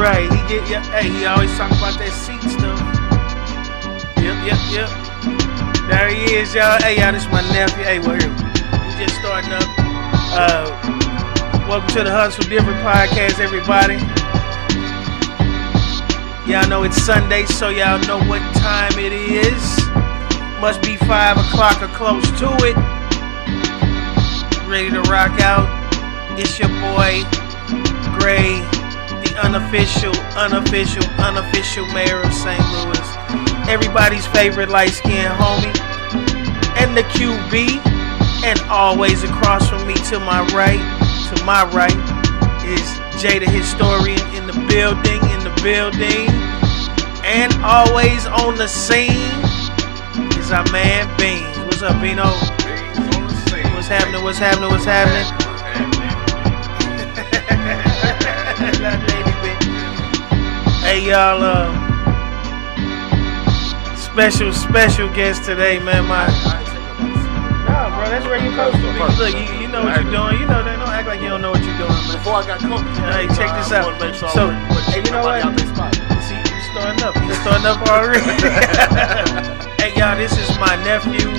Right. He always talk about that seat stuff. Yep. There he is, y'all. Hey, y'all, this is my nephew. Hey, we're just starting up. Welcome to the Hustle Different podcast, everybody. Y'all know it's Sunday, so y'all know what time it is. Must be 5 o'clock or close to it. Ready to rock out. It's your boy, Gray, the unofficial mayor of St. Louis. Everybody's favorite light-skinned homie. And the QB. And always across from me to my right is Jay the historian in the building. And always on the scene is our man Beans. What's up, Bino? Beans on the scene. What's happening? Hey, y'all, special guest today, man. Nah, bro, that's where you supposed to be. Look, you know what you're doing. You know, don't act like you don't know what you're doing, man. Before I got cooked. Hey, check this out. So, hey, you know what? See, he's starting up already. Hey, y'all, this is my nephew.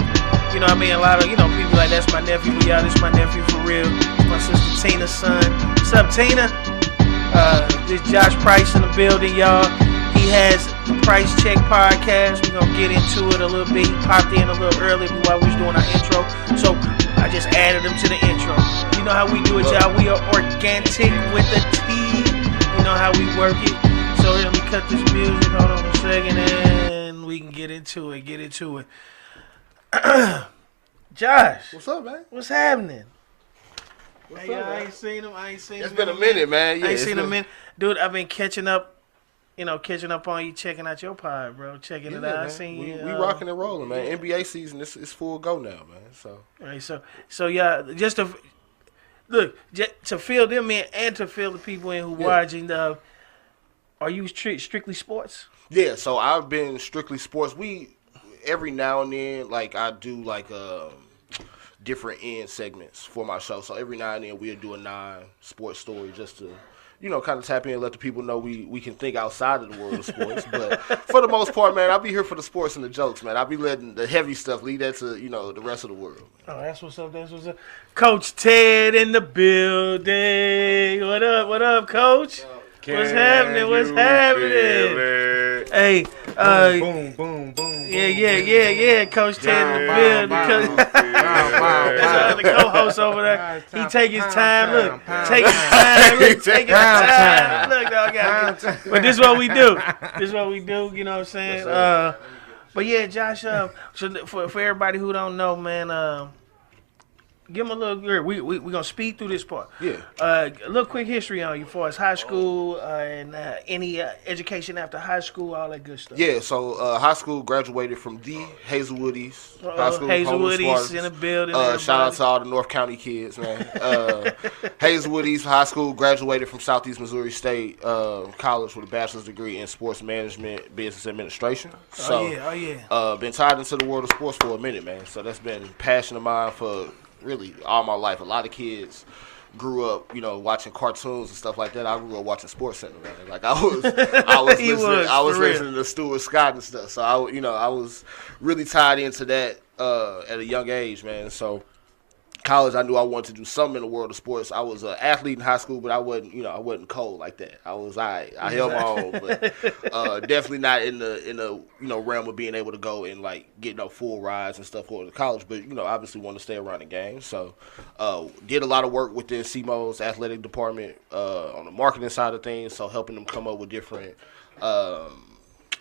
You know what I mean? A lot of, people like, that's my nephew. But y'all, this is my nephew for real. It's my sister Tina's son. What's up, Tina? This Josh Price in the building, y'all. He has the Price Check podcast. We're going to get into it a little bit. He popped in a little early while we was doing our intro. So I just added him to the intro. You know how we do it, y'all. We are organic with a T. You know how we work it. So let me cut this music. Hold on a second and we can get into it. Josh. What's up, man? What's happening? What's up, I ain't seen him. It's been a minute, man. Yeah, I ain't seen him in. Dude, I've been catching up on you, checking out your pod, bro. Checking it out. Man. I seen we you. rocking and rolling, man. NBA season is full go now, man. So. Right, so yeah, just to fill them in and to fill the people in who watching. Are you strictly sports? Yeah, so I've been strictly sports. Every now and then, like I do like different end segments for my show. So every now and then we'll do a non-sports story just to, kind of tap in and let the people know we can think outside of the world of sports. But for the most part, man, I'll be here for the sports and the jokes, man. I'll be letting the heavy stuff lead that to, the rest of the world. Man. Oh, that's what's up. Coach Ted in the building. What up, Coach? What's happening? Hey, boom. Yeah. Coach Ted in the building. That's the co-host over there. He take his time. Look, take his time. Look, dog, but this is what we do. You know what I'm saying? But yeah, Josh. So for everybody who don't know, man. Give them a little. We're gonna speed through this part. Yeah. A little quick history on you, for us high school and any education after high school, all that good stuff. Yeah. So high school graduated from the Hazelwood East High School. Hazelwood East in the building. Shout out to all the North County kids, man. Hazelwood East High School, graduated from Southeast Missouri State College with a bachelor's degree in sports management, business administration. So, been tied into the world of sports for a minute, man. So that's been passion of mine for really all my life. A lot of kids grew up, watching cartoons and stuff like that. I grew up watching Sports Center, man. Like I was listening to Stuart Scott and stuff. So I was really tied into that at a young age, man. So college, I knew I wanted to do something in the world of sports. I was an athlete in high school, but I wasn't cold like that. I held my own, but definitely not in the realm of being able to go and like get full rides and stuff going to college. But obviously want to stay around the game. So did a lot of work within CMO's athletic department on the marketing side of things. So helping them come up with different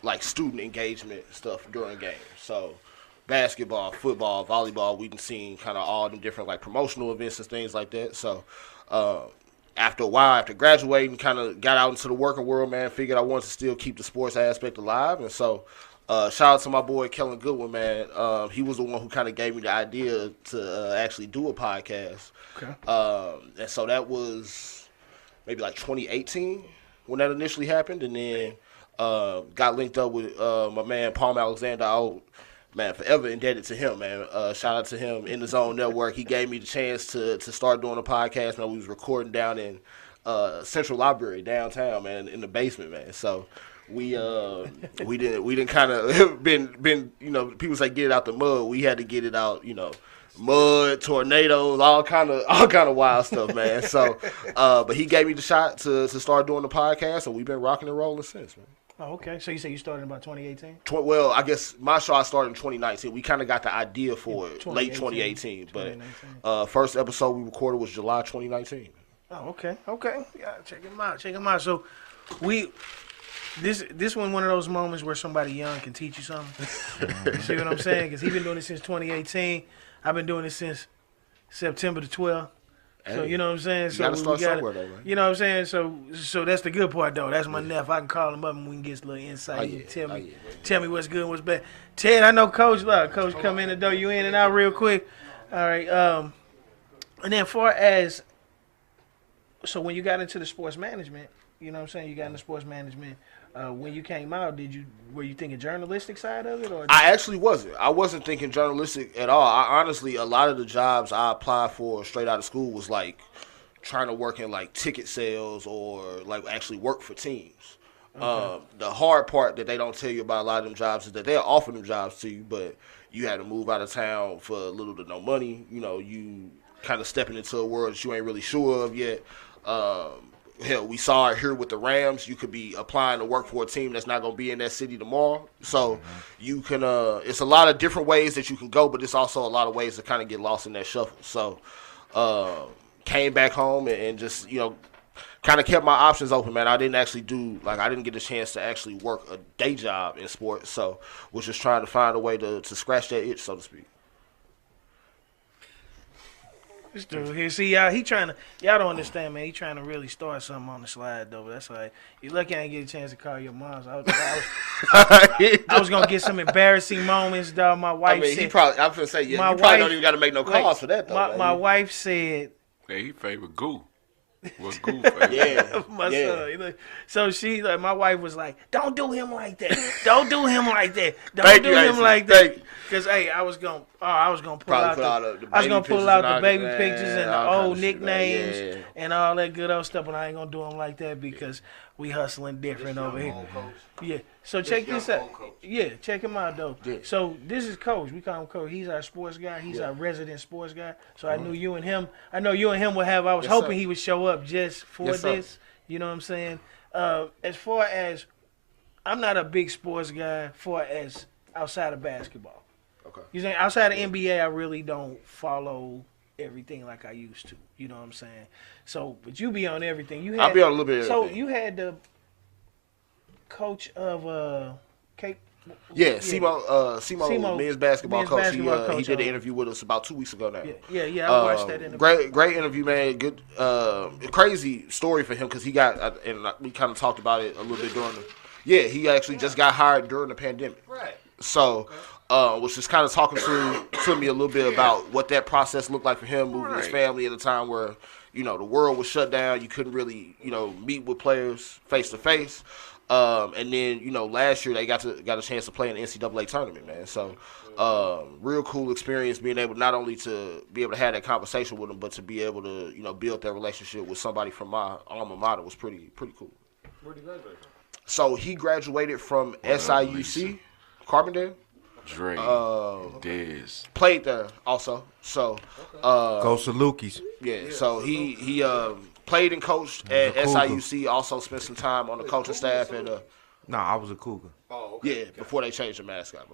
like student engagement stuff during games. So basketball, football, volleyball, we've seen kind of all them different like promotional events and things like that. So after a while, after graduating, kind of got out into the working world, man, figured I wanted to still keep the sports aspect alive. And so shout out to my boy Kellen Goodwin, man. He was the one who kind of gave me the idea to actually do a podcast. Okay. And so that was maybe like 2018 when that initially happened. And then got linked up with my man Palm Alexander. Man, forever indebted to him, man. Shout out to him in the Zone Network. He gave me the chance to start doing a podcast. Man, we was recording down in Central Library downtown, man, in the basement, man. So we didn't kind of been people say get it out the mud. We had to get it out, mud, tornadoes, all kind of wild stuff, man. So, but he gave me the shot to start doing the podcast, and we've been rocking and rolling since, man. Oh, okay. So you say you started in about 2018? Well, I guess my show I started in 2019. We kind of got the idea for it late 2018, but first episode we recorded was July 2019. Oh, okay. Yeah, check him out. So this one of those moments where somebody young can teach you something. You see what I'm saying? Because he's been doing it since 2018. I've been doing it since September the 12th. So you know what I'm saying. So you gotta start somewhere, though, man. You know what I'm saying. So that's the good part, though. That's my nephew. I can call him up and we can get a little insight. Tell me what's good, and what's bad. Ted, I know Coach. Coach, come in and throw you in and out real quick. All right. And then far as so when you got into the sports management, you know what I'm saying. You got into sports management. When you came out, were you thinking journalistic side of it, or? I actually wasn't. I wasn't thinking journalistic at all. Honestly, a lot of the jobs I applied for straight out of school was like trying to work in like ticket sales or like actually work for teams. Okay. The hard part that they don't tell you about a lot of them jobs is that they'll offer them jobs to you, but you had to move out of town for little to no money. You kind of stepping into a world that you ain't really sure of yet. Hell, we saw it here with the Rams. You could be applying to work for a team that's not going to be in that city tomorrow. So you can it's a lot of different ways that you can go, but it's also a lot of ways to kind of get lost in that shuffle. So came back home and just, kind of kept my options open, man. I didn't get a chance to actually work a day job in sports. So was just trying to find a way to scratch that itch, so to speak. This dude here, see y'all, y'all don't understand, man. He trying to really start something on the slide, though. That's like, you lucky I didn't get a chance to call your mom. So I was gonna get some embarrassing moments, dog. My wife said, I was gonna say, you probably don't even got to make no calls for that, though. My wife said, "Hey, he favorite goo." What's goo favorite? Yeah, my son. So she, my wife was like, "Don't do him like that. Don't do him like that. Don't do him like that." Because I was gonna pull out the baby pictures and the old nicknames and all that good old stuff, but I ain't gonna do them like that because we hustling different over here. Yeah. So check this out. Yeah, check him out though. Yeah. So this is Coach. We call him Coach. He's our sports guy. He's our resident sports guy. So I knew you and him. I know you and him would have. I was hoping he would show up just for this. Sir. You know what I'm saying? As far as I'm not a big sports guy. Far as outside of basketball. Okay. You saying outside of NBA, I really don't follow everything like I used to. You know what I'm saying? So, but you be on everything. I'll be on a little bit. So you had the coach of Cape. Yeah, Simo, men's basketball coach. He did an interview with us about 2 weeks ago now. Yeah. I watched that interview. Great interview, man. Good, crazy story for him because he got and we kind of talked about it a little bit during the. Yeah, he actually just got hired during the pandemic. Right. So. Was just kind of talking to me a little bit about what that process looked like for him, moving his family at a time where, the world was shut down. You couldn't really, meet with players face to face. And then, last year they got a chance to play in the NCAA tournament, man. So, real cool experience being able not only to be able to have that conversation with him, but to be able to, build that relationship with somebody from my alma mater was pretty cool. Where did he graduate from? So he graduated from SIUC, Carbondale. Dre, Dez. Played there also. So Go Salukis. Yeah, so he played and coached at SIUC, also spent some time on the coaching staff at No, I was a Cougar. Oh, okay. Yeah, before they changed the mascot.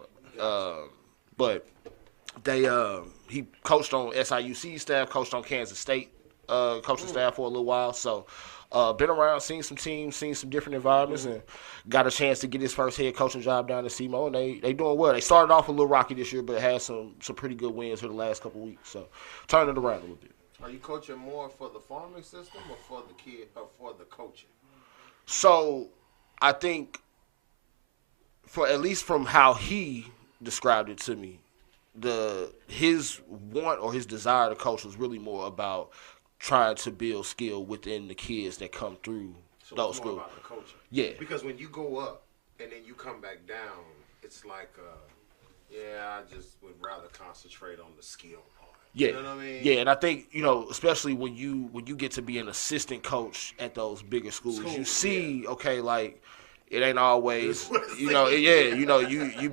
But they he coached on SIUC staff, coached on Kansas State coaching staff for a little while. So been around, seen some teams, seen some different environments, and got a chance to get his first head coaching job down at SEMO, and they doing well. They started off a little rocky this year, but had some pretty good wins for the last couple of weeks. So turning it around a little bit. Are you coaching more for the farming system or for the kid or for the coaching? So I think for at least from how he described it to me, his want or his desire to coach was really more about trying to build skill within the kids that come through those schools. About the coaching. Yeah. Because when you go up and then you come back down, it's like, I just would rather concentrate on the skill part. Yeah, You know what I mean? yeah, and I think especially when you get to be an assistant coach at those bigger schools, you see, okay, like it ain't always, you be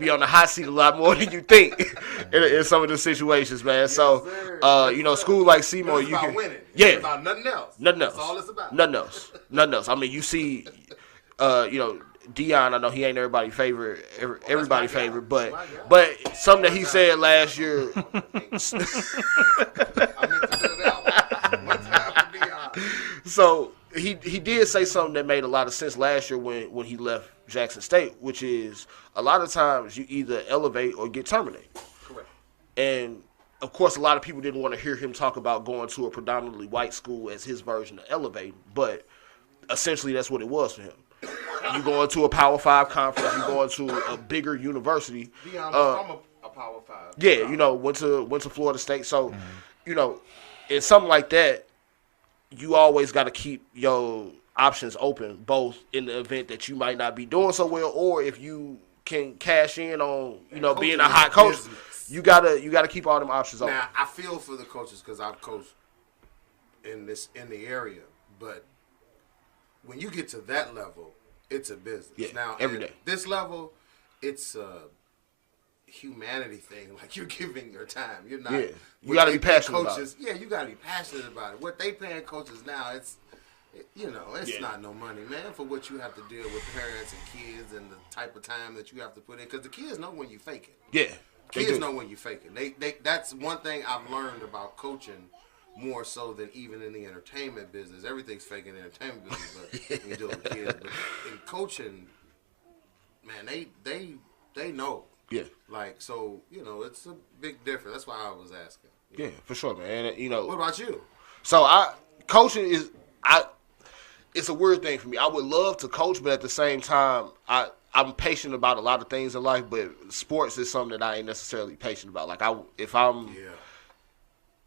on the hot seat a lot more than you think in some of the situations, man. So, school like Seymour, it's about winning. Yeah, it's about nothing else. That's all it's about. Nothing else. I mean, you see, Deion, I know he ain't everybody's favorite, but something that he said last year. I meant to do that one time for Deion. So he did say something that made a lot of sense last year when he left Jackson State, which is a lot of times you either elevate or get terminated. Correct. And of course, a lot of people didn't want to hear him talk about going to a predominantly white school as his version of elevate, but essentially that's what it was for him. You going to a Power 5 conference, you going to a bigger university. Deion was from a Power 5. Yeah, went to Florida State. So, in something like that, you always got to keep your options open, both in the event that you might not be doing so well, or if you can cash in on, being a hot coach. You gotta keep all them options open. Now, I feel for the coaches because I've coached in the area, but when you get to that level, it's a business. Yeah, now, every day. This level, it's a humanity thing. Like, you're giving your time. You're not. Yeah, you got to be passionate about it. Yeah, you got to be passionate about it. What they paying coaches now, it's not no money, man, for what you have to deal with parents and kids and the type of time that you have to put in. Because the kids know when you fake it. Yeah, kids know when you fake it. They that's one thing I've learned about coaching. More so than even in the entertainment business. Everything's fake in the entertainment business, but when you deal with kids. But in coaching, man, they know. Yeah. Like, so, it's a big difference. That's why I was asking. Yeah, for sure, man. What about you? So coaching is it's a weird thing for me. I would love to coach, but at the same time, I'm patient about a lot of things in life, but sports is something that I ain't necessarily patient about. Like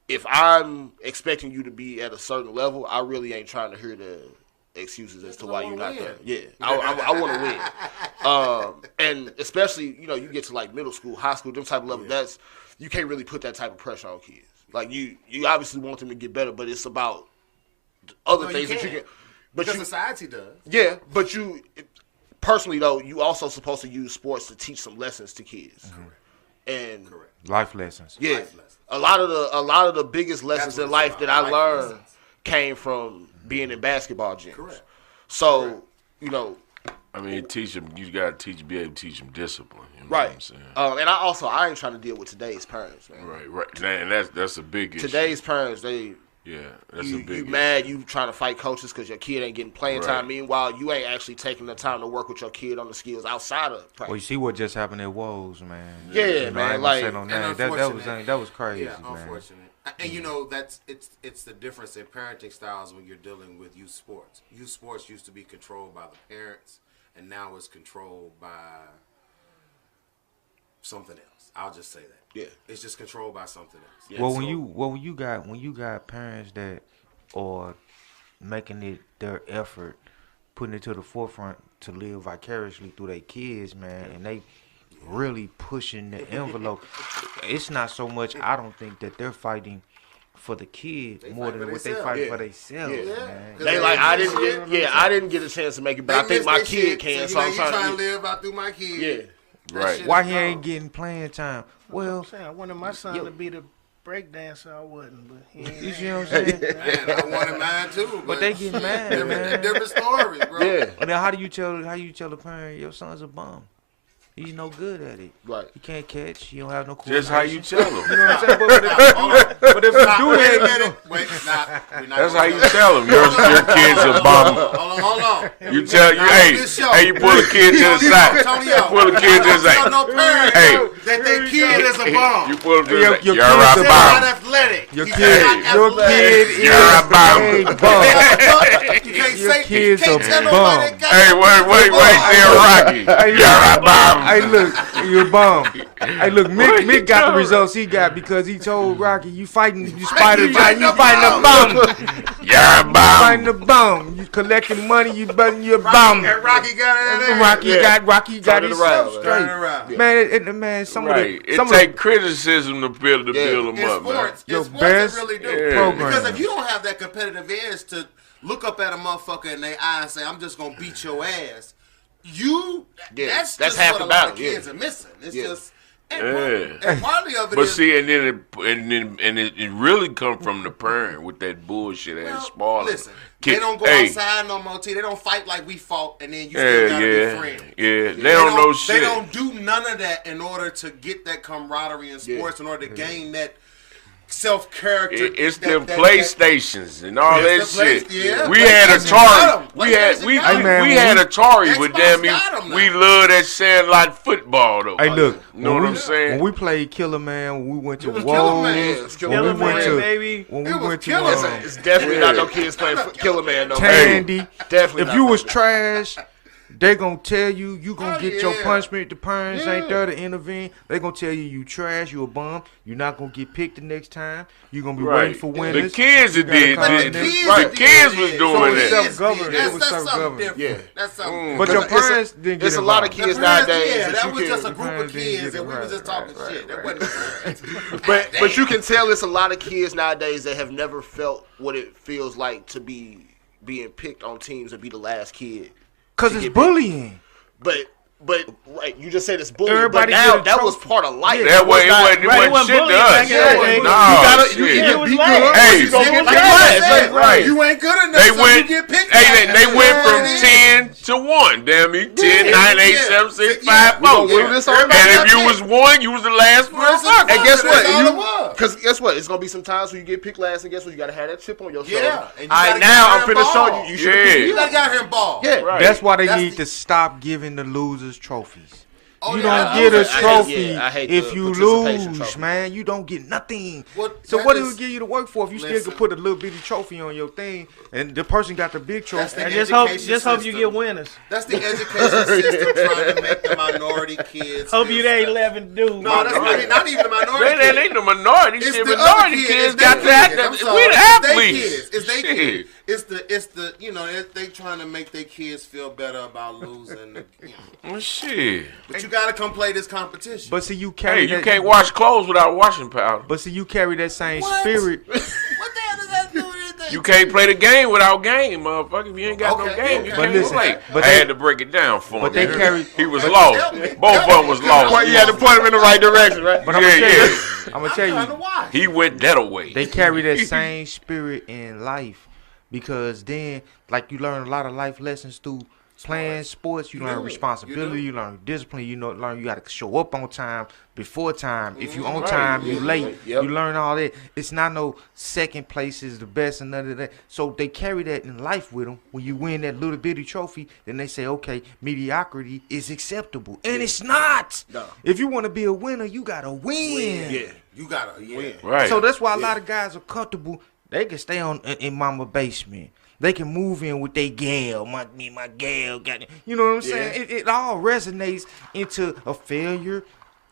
if I'm expecting you to be at a certain level, I really ain't trying to hear the excuses as to why you're not there. Yeah, I want to win. And especially, you get to like middle school, high school, them type of level, you can't really put that type of pressure on kids. Like you obviously want them to get better, but it's about other things that you can. But because society does. Yeah, but you personally though, you also supposed to use sports to teach some lessons to kids. And life lessons. Yeah. Life lessons. A lot of the biggest lessons in life that I learned came from being in basketball gyms. Correct. So, I mean, teach them. You got to be able to teach them discipline. You know right. What I'm saying? And I ain't trying to deal with today's parents, man. Right. And that's a big issue. Today's parents, that's a big you issue. mad you trying to fight coaches because your kid ain't getting playing Right. time. Meanwhile, you ain't actually taking the time to work with your kid on the skills outside of practice. Well, you see what just happened at Woes, man. Yeah, I ain't man. gonna Like, say no name. That was crazy, Yeah, man. unfortunate. And it's the difference in parenting styles when you're dealing with youth sports. Youth sports used to be controlled by the parents, and now it's controlled by something else. I'll just say that. Yeah. It's just controlled by something else. Yeah. Well, when you got parents that are making it their effort, putting it to the forefront to live vicariously through their kids, man, and they really pushing the envelope. It's not so much. I don't think that they're fighting for the kid more than what they fight for themselves, man. They like I didn't get a chance to make it, but I think my kid can. So I'm trying to live out through my kid. Yeah. Right. Why he ain't getting playing time? Well, I'm saying I wanted my son to be the break dancer. I wasn't, but he ain't. you see what I'm saying? Man, I wanted mine too. But they getting mad, man. Different stories, bro. Yeah. And then how do you tell the parent your son's a bum? He's no good at it. Right. He can't catch. He don't have no Just how you tell them. You know what I'm saying? But if you do Wait a that, minute. Wait, we're not That's gonna how do you that. tell them. Your kids are bum. Hold on. You tell you, hey, you pull a kid to the side. You pull a kid to the Tell no side. parent Hey. that their kid is a bum. You pull him to the side. Your You're kid's a a He's not bum. athletic. your He's kid not athletic. is You're a bum. a bum. You can't Your say kid's you can't a tell bum. nobody that Hey, wait, there, Rocky. You're a bum. Hey, look, you a bum. Hey, look, Mick got the results he got because he told Rocky, "You fighting, you fighting a bum. Yeah, You bum. fighting the bum. You collecting money. You butting your bum." Rocky got it. Rocky got Turn it himself around, straight. Turn it around. Man, some Right. of It the take criticism to build In them up, man. sports, Your in sports best it really do. Yeah. program. Because if you don't have that competitive edge to look up at a motherfucker in their eye and say, "I'm just gonna beat your ass," that's just half what the a lot battle, of kids yeah. are missing. It's Yeah. just Yeah. and partly of it But is. see, and then it really come from the parent with that bullshit ass spoiling. Listen, they don't go outside no more. They don't fight like we fought, and then you still gotta be friends. Yeah, they don't know shit. They don't do none of that in order to get that camaraderie in sports, in order to gain that self-character. It's them PlayStations and all that shit. Yeah, we had PlayStation Atari. We had got 'em. Atari, but Xbox damn me, got 'em now. we love that sandlot football though. Hey, look. You know what I'm saying? When we played Killer Man, when we went to was Woes, Killer Man. Yeah, it's when Killer we went Man, to, baby. when we It was went to Killer It's, Man. it's definitely not no kids playing Killer Man no more. Tandy. Definitely If not you no was kids. trash, they gonna tell you gonna Oh, get your yeah. punishment. The parents ain't Yeah. there to intervene. They gonna tell you trash, you a bum. You're not gonna get picked the next time. You gonna be waiting for The winners. kids that did, But did the the kids, kids was did. doing So that. it's self-governed. It was That's something self-governed. different. Yeah. That's something. But your It's a- parents didn't get It's a lot of involved. kids The parents, nowadays yeah, that that you was can. just a group of parents didn't kids, get and we it was just right, talking right, shit. That right. wasn't But you can tell it's a lot of kids nowadays that have never felt what it feels like to be being picked on teams and be the last kid. Cause to it's get picked. bullying. But right, you just said it's bullying. Everybody but now get a that was trophy. part of life. That way, it Right, it wasn't wasn't shit to bullying us. back in the day. Nah, You gotta- shit. you It either was be lame. good or Hey, you gonna it get was picked lame. last. Right. You ain't good enough, They so went. you get picked. They went Yeah, from it is. 10 to 1. Damn me, 10, 9, 8, 7, 6, 5, We 4. gonna win this all And back. if you was 1, you was the last motherfucker. And guess That's all it what? was. Because guess what? It's gonna be some times when you get picked last, and guess what? You gotta have that chip on your shoulder. Yeah, and you All right, gotta now get I'm out finna and show ball. you. You should Yeah. have You gotta get out here and ball. Yeah. Right. That's why they That's need the- to stop giving the losers trophies. Oh, You yeah, don't I get a hate- trophy I hate if the you participation lose, trophy. man. You don't get nothing. Well, So that what do is- it give you to work for if you still Listen. can put a little bitty trophy on your thing and the person got the big That's trophy? the And just hope you education get winners. That's the education system trying to make the minority kids. Hope feel you ain't special. 11 dudes. No, that's not even the minority. That ain't the minority It's shit. the Minority other kids It's got they that. kids. I'm We sorry. the It's athletes. they kids. It's they Shit. kids. It's the you know they trying to make their kids feel better about losing. Well, shit. But you gotta come play this competition. But see, you Hey, carry you that, can't wash clothes without washing powder. But see, you carry that same What? spirit. what the hell does that do with anything? You can't play the game without game, motherfucker. If you ain't got no Okay, game, you okay. But can't listen, play. but I they- had to break it down for him. but they carry- He was Help lost. me. Both of them was lost. You had to point him in the right direction, right? But I'm Yeah, gonna tell yeah. you, I'm gonna I'm tell trying to you, watch. He went that away. they carry that same spirit in life because then, like, you learn a lot of life lessons through playing sports. You learn do. responsibility. You You learn discipline. You know, learn you got to show up on time, before time. If you on Right. time, you late. Yep. You learn all that. It's not no second place is the best and none of that. So they carry that in life with them. When you win that little bitty trophy, then they say, okay, mediocrity is acceptable, and it's not. No. If you want to be a winner, you gotta win. Yeah. You gotta win. Right. So that's why a lot of guys are comfortable. They can stay in mama basement. They can move in with their gal. My gal got it. You know what I'm saying? It all resonates into a failure,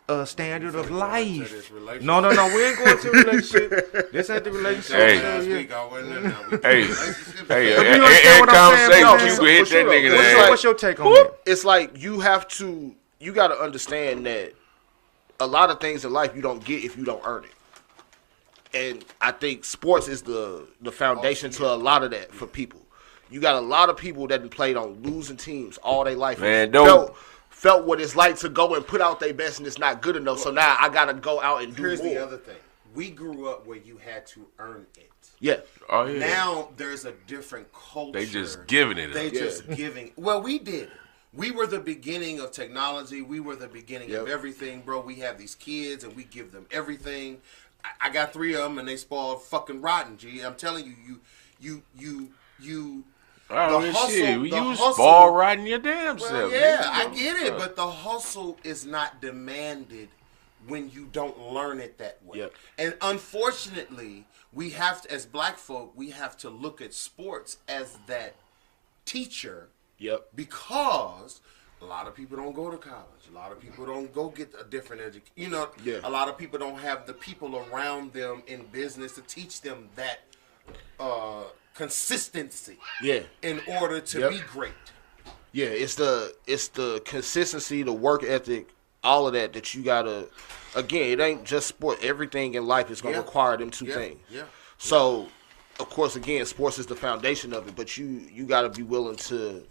a standard of life. this relationship. No, we ain't going to a relationship. This ain't the relationship. Hey. Last Yeah. week I wasn't in there. We- Hey, relationships- hey, you and understand what I'm saying, conversation, bro? you could hit For sure, that nigga in though. the What's ass. What's your take on that? It's like you got to understand that a lot of things in life you don't get if you don't earn it. And I think sports is the foundation to a lot of that for people. You got a lot of people that have played on losing teams all their life. Man, and don't- felt what it's like to go and put out their best and it's not good enough. So now I got to go out and do Here's more. the other thing. We grew up where you had to earn it. Yeah. Oh, yeah. Now there's a different culture. They just giving it They up. just giving. Well, we did. We were the beginning of technology. We were the beginning of Yep. everything, bro. We have these kids and we give them everything. I got 3 of them and they spoiled fucking rotten. G, I'm telling you. Oh, the shit. hustle- You the was hustle- ball riding your damn Well, self. yeah, nigga. I get it, but the hustle is not demanded when you don't learn it that way. Yep. And unfortunately, we have to, as black folk, we have to look at sports as that teacher Yep. because A lot of people don't go to college. A lot of people don't go get a different education. You know, Yeah. a lot of people don't have the people around them in business to teach them that consistency. Yeah. In order to be great. Yeah, it's the consistency, the work ethic, all of that you gotta. Again, it ain't just sport. Everything in life is gonna require them two things. Yeah. So, of course, again, sports is the foundation of it, but you gotta be willing to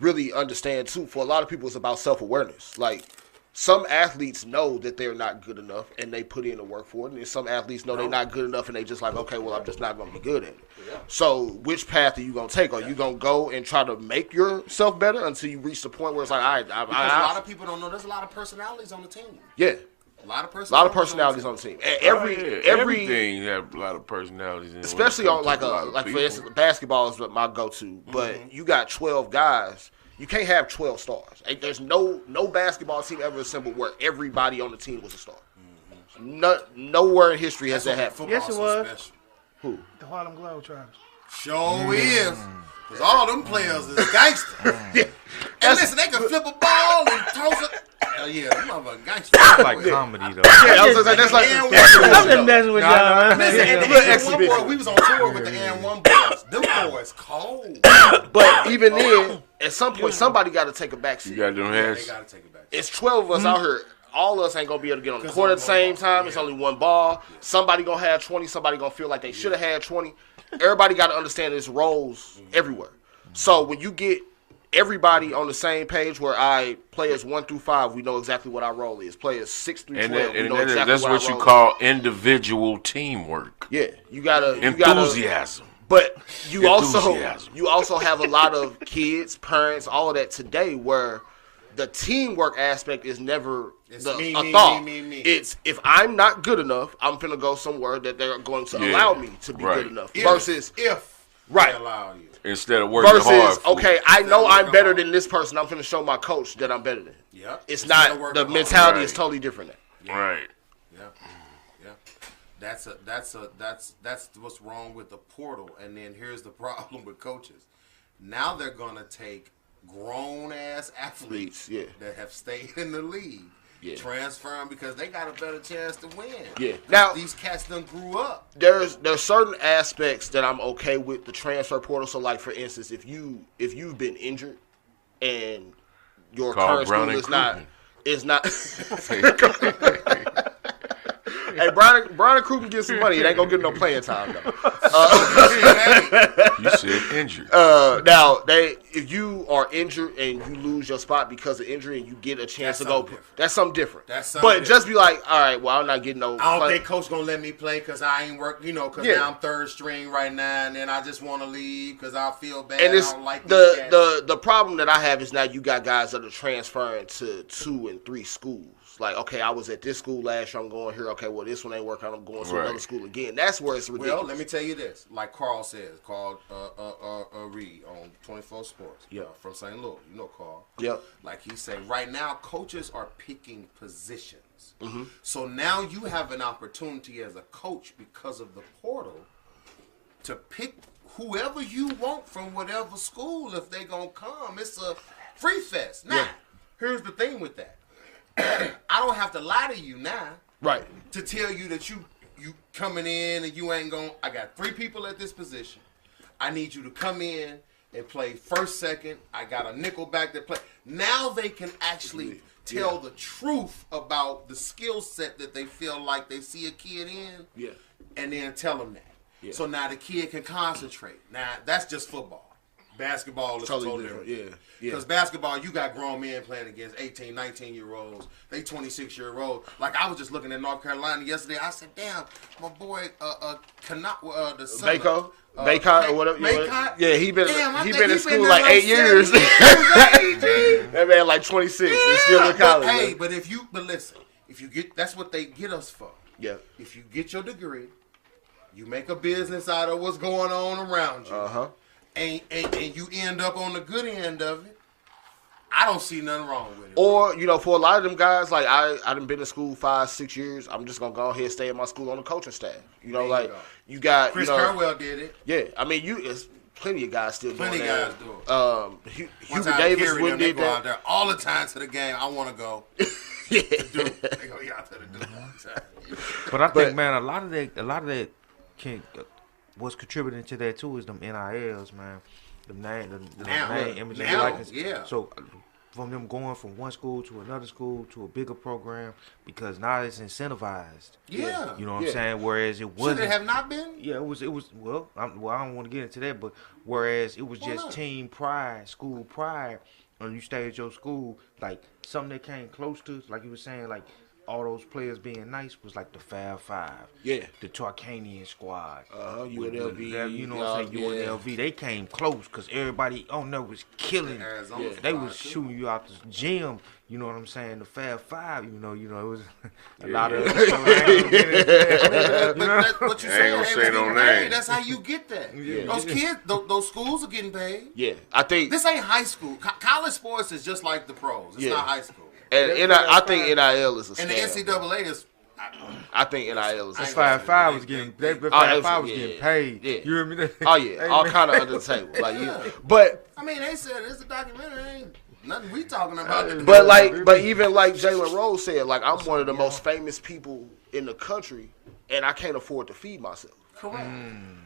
really understand too. For a lot of people, it's about self-awareness. Like, some athletes know that they're not good enough and they put in the work for it, and some athletes know they're not good enough and they just like, okay, well, I'm just not gonna be good at it. Yeah. So, which path are you gonna take? Are you gonna go and try to make yourself better until you reach the point where it's like, all right, because a lot of people don't know there's a lot of personalities on the team. Yeah. A lot of personalities on the team. And everything have a lot of personalities. Especially on like for instance, basketball is my go-to. But you got 12 guys. You can't have 12 stars. There's no basketball team ever assembled where everybody on the team was a star. Nowhere in history has that happened. Yes, it was. Special. Who? The Harlem Globetrotters. Sure is. Because all them players is gangsters. And listen, they can flip a ball and toss it. Hell yeah, them motherfucking gangsters. That's like comedy, though. Yeah, I was gonna say, that's like I'm just messing with y'all, man. Listen, and the exhibition. N1 boy, we was on tour with the N1 boys. Them boys cold. But even then, at some point, somebody got to take a backseat. You got them They heads. got to take it back. It's 12 of us out here. All of us ain't gonna be able to get on the court at the same time. It's only one ball. Somebody gonna have 20. Somebody gonna feel like they should have had 20. Everybody got to understand there's roles everywhere. So when you get everybody on the same page, where players 1 through 5, we know exactly what our role is. Players 6 through 12, we know exactly that's what you our call individual teamwork. Yeah, you gotta Enthusiasm. But you also have a lot of kids, parents, all of that today where the teamwork aspect is never a thought. Me. It's if I'm not good enough, I'm finna go somewhere that they're going to allow me to be good enough. Versus if they allow you. Instead of working hard. Versus, okay, I know I'm better than this person. I'm finna show my coach that I'm better than. Yeah. It's not, the mentality is totally different now. Right. Yeah. That's what's wrong with the portal. And then here's the problem with coaches. Now they're gonna take grown ass athletes that have stayed in the league, transfer them because they got a better chance to win. Yeah. Now these cats done grew up. There's certain aspects that I'm okay with the transfer portal. So like for instance, if you've been injured and your current school is not Hey, Brian and Crew can get some money. It ain't gonna get no playing time though. You said injured. Now if you are injured and you lose your spot because of injury and you get a chance to go, that's something different. Just be like, all right, well, I'm not getting no. I don't think coach gonna let me play because I ain't work. Because now I'm third string right now, and then I just want to leave because I feel bad. And it's I don't like the problem that I have is now you got guys that are transferring to 2 and 3 schools. Like, okay, I was at this school last year. I'm going here. Okay, well, this one ain't working. I'm going to another school again. That's where it's ridiculous. Well, let me tell you this. Like Carl says, Carl Reed on 24 Sports. Yeah. From St. Louis. You know Carl. Yep. Like he said, right now, coaches are picking positions. Mm-hmm. So now you have an opportunity as a coach because of the portal to pick whoever you want from whatever school if they going to come. It's a free fest. Now, here's the thing with that. I don't have to lie to you now, right? To tell you that you coming in and you ain't going. I got 3 people at this position. I need you to come in and play first, second. I got a nickel back that play. Now they can actually tell the truth about the skill set that they feel like they see a kid in, and then tell them that. Yeah. So now the kid can concentrate. Now that's just football. Basketball is totally different. Because basketball, you got grown men playing against 18, 19-year-olds. They 26-year-olds. Like, I was just looking at North Carolina yesterday. I said, damn, my boy, the son. Bacon or whatever. Bacon? Yeah, he been in school like 8 years. That man like 26 and still in college. But listen, if you get, that's what they get us for. Yeah. If you get your degree, you make a business out of what's going on around you. Uh-huh. And you end up on the good end of it, I don't see nothing wrong with it. Or, for a lot of them guys, like I done been in school 5-6 years. I'm just gonna go ahead and stay at my school on the coaching staff. You got Chris Carwell did it. Yeah, I mean plenty of guys still doing Plenty that. guys do it. Hubert Davis wouldn't they did go out that. there all the time to the game. I want to go. Yeah. They go out there to do it all the time. But I think, man, a lot of that can what's contributing to that too is them NILs, man. The name, image, and likeness. Yeah. So from them going from one school to another school to a bigger program, because now it's incentivized. Yeah. You know what I'm saying? Whereas it wasn't. Should it have not been? Yeah, it was. Well, I don't want to get into that, but whereas it was just not? team pride, school pride, when you stay at your school, like something that came close to, like you were saying, like all those players being nice was like the Fab Five, Yeah. the Tarkanian squad, UNLV, you know what I'm saying, UNLV. They came close because everybody on there was killing. Arizona They squad, was too. shooting you out the gym. You know what I'm saying? The Fab Five. You know, it was a lot of. But what you I ain't gonna saying? say no name. That's how you get that. Those kids, those schools are getting paid. Yeah, I think. This ain't high school. College sports is just like the pros. It's not high school. And I think NIL is a scam. And the NCAA is. I think NIL is a scam. Fab Five was getting. Fab Five was getting paid. Yeah. You hear me? Oh yeah, all kind of under the table. Like but I mean, they said it's a documentary. Ain't nothing we talking about. but even like Jalen Rose said, like I'm one of the most famous people in the country, and I can't afford to feed myself. Correct.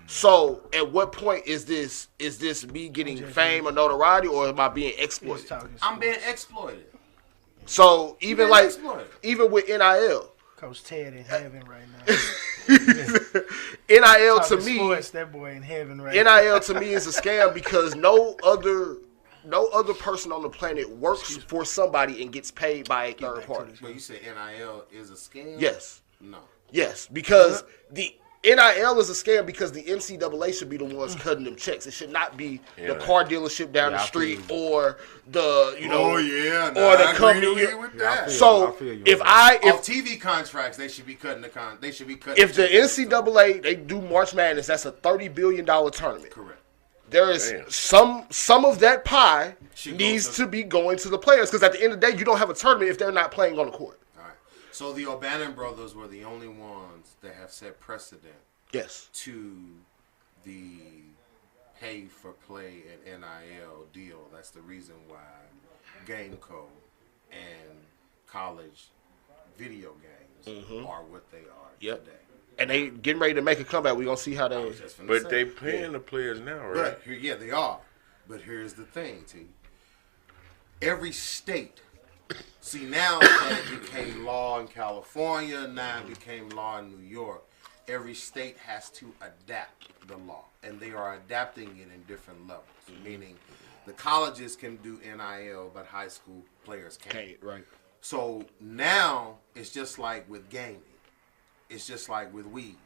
So at what point is this me getting fame or notoriety, or am I being exploited? I'm being exploited. So even being like exploited. even with NIL. Coach Ted in heaven right now. NIL to Talking me, sports, that boy in heaven right now. NIL to me is a scam because no other person on the planet works for somebody and gets paid by a third party. But you said NIL is a scam? Yes. No. Yes, because the NIL is a scam because the NCAA should be the ones cutting them checks. It should not be the car dealership down the street or the Oh yeah. or the I company. agree with that. So if Off TV contracts, they should be cutting They should be cutting. if the NCAA they do March Madness, that's a $30 billion tournament. Correct. There is some of that pie needs to be going to the players because at the end of the day, you don't have a tournament if they're not playing on the court. All right. So the O'Bannon brothers were the only ones that have set precedent Yes. to the pay for play and NIL deal. That's the reason why GameCo and college video games are what they are Yep. today. And they getting ready to make a comeback. We're going to see how they... But they paying the players now, right? But yeah, they are. But here's the thing, T. Every state, see now that it became law in California, now it became law in New York. Every state has to adapt the law, and they are adapting it in different levels. Meaning, the colleges can do NIL, but high school players can't. Right. So now it's just like with gaming. It's just like with weed.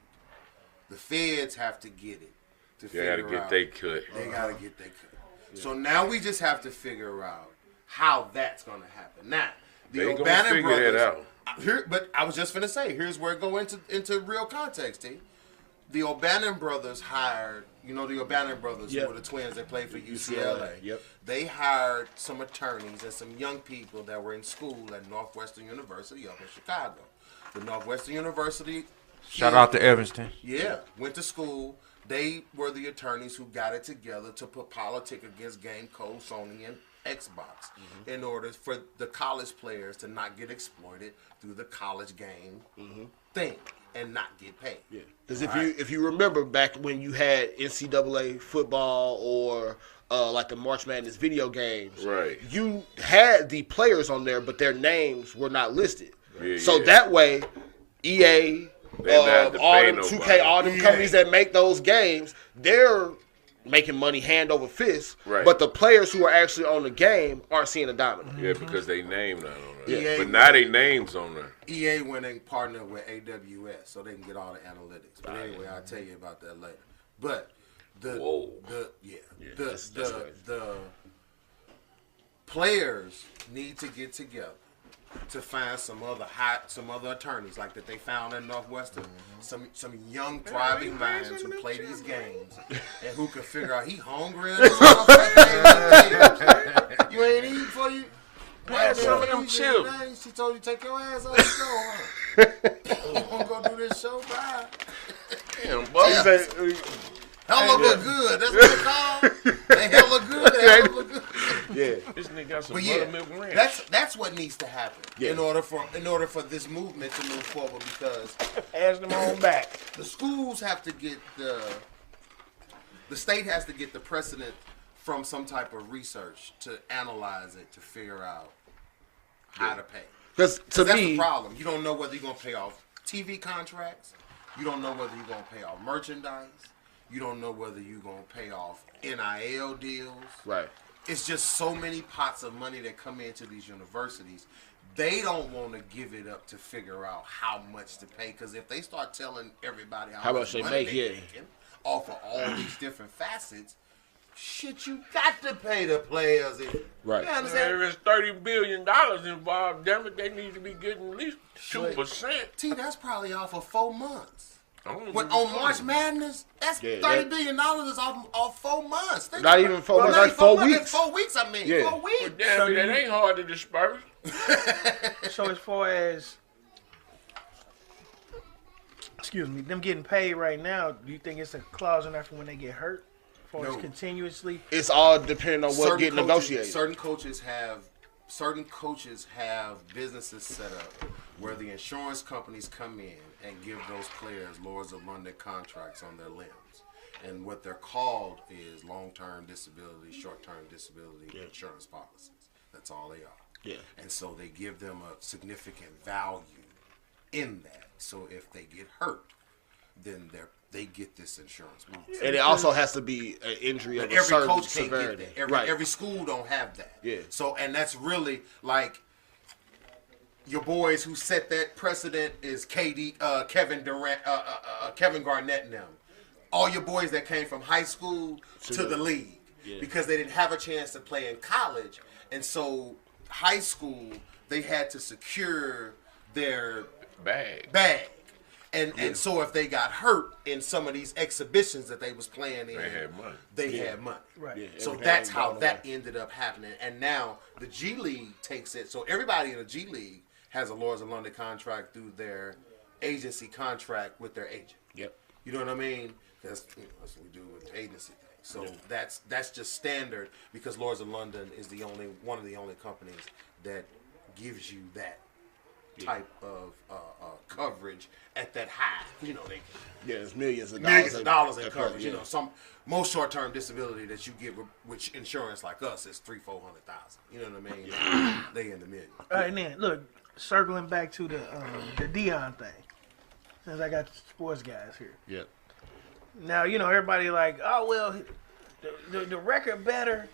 The feds have to get it to They figure gotta get out. they cut. They gotta get their cut. So now we just have to figure out how that's gonna happen. Now the They gonna O'Bannon figure brothers. that out. But I was just gonna say, here's where it go into real context. T. The O'Bannon brothers hired. You know the O'Bannon brothers who were the twins that played for UCLA. Yep. They hired some attorneys and some young people that were in school at Northwestern University up in Chicago. The Northwestern University. Shout out to Evanston. Yeah, went to school. They were the attorneys who got it together to put politic against GameCo, Sony, and Xbox in order for the college players to not get exploited through the college game thing and not get paid. Yeah. Because if you remember back when you had NCAA football or like the March Madness video games, Right. you had the players on there, but their names were not listed. Yeah, So yeah. that way, EA, They not have to all pay them nobody. 2K, all them companies that make those games, they're making money hand over fist. Right. But the players who are actually on the game aren't seeing a dime. Yeah, because they name not on there. Yeah. But now they names on there. EA went and partnered with AWS so they can get all the analytics. But anyway, I'll tell you about that later. But the players need to get together to find some other attorneys like that they found in Northwestern, some young thriving minds who play these games and who can figure out he hungry. You ain't eating for you. Pass some of them chips. She told you take your ass off the show. Huh? I'm gonna go do this show. Bye. Damn, boy. Hella good. That's what they call. They hella good. They hella good. Yeah. This nigga got some But yeah, buttermilk ranch. that's what needs to happen Yeah. in order for this movement to move forward, because Pass them on back. the schools have to get the state has to get the precedent from some type of research to analyze it to figure out how to pay. Because to That's me, the problem. You don't know whether you're gonna pay off TV contracts. You don't know whether you're gonna pay off merchandise. You don't know whether you're gonna pay off NIL deals. right. It's just so many pots of money that come into these universities. They don't want to give it up to figure out how much to pay, because if they start telling everybody how much they money make, they're yeah. making off of all these different facets, shit, you got to pay the players. Right. You understand? There is $30 billion involved. Damn it, they need to be getting at least 2%. T, that's probably off of 4 months. don't When give a on fuck. March Madness, that's Yeah, $30 billion is off 4 months. Think Not about even it. 4 months, not like even 4 months, weeks. 4 weeks, I mean. Yeah. 4 weeks. But damn it, that ain't hard to disperse. So as far as, excuse me, them getting paid right now, do you think it's a clause in there for when they get hurt? As far as No. continuously? It's all depending on what Certain get coaches- negotiated. Certain coaches have businesses set up where the insurance companies come in and give those players Lords of London contracts on their limbs. And what they're called is long-term disability, short-term disability insurance policies. That's all they are. Yeah. And so they give them a significant value in that. So if they get hurt, then they get this insurance policy. And it also has to be an injury of But a every certain coach can't severity. get that. Right. Every school don't have that. Yeah. So, and that's really like your boys who set that precedent is Kevin Durant, Kevin Garnett and them. All your boys that came from high school to the league because they didn't have a chance to play in college, and so high school they had to secure their Bag. And so if they got hurt in some of these exhibitions that they was playing in, They had money. had money. Right. Yeah, So everything that's ain't how going that away. ended up happening. And now the G League takes it. So everybody in the G League has a Lords of London contract through their agency contract with their agent. Yep. You know what I mean? That's what we do with the agency thing. So that's just standard, because Lords of London is one of the only companies that gives you that type of coverage at that high. You know, they Yeah, it's millions of dollars in that coverage. yeah. You know, most short-term disability that you get, which insurance like us is $300,000-$400,000. You know what I mean? They in the millions. All right, then look, circling back to the Deion thing, since I got the sports guys here. Yep. Now everybody like, oh well, the record better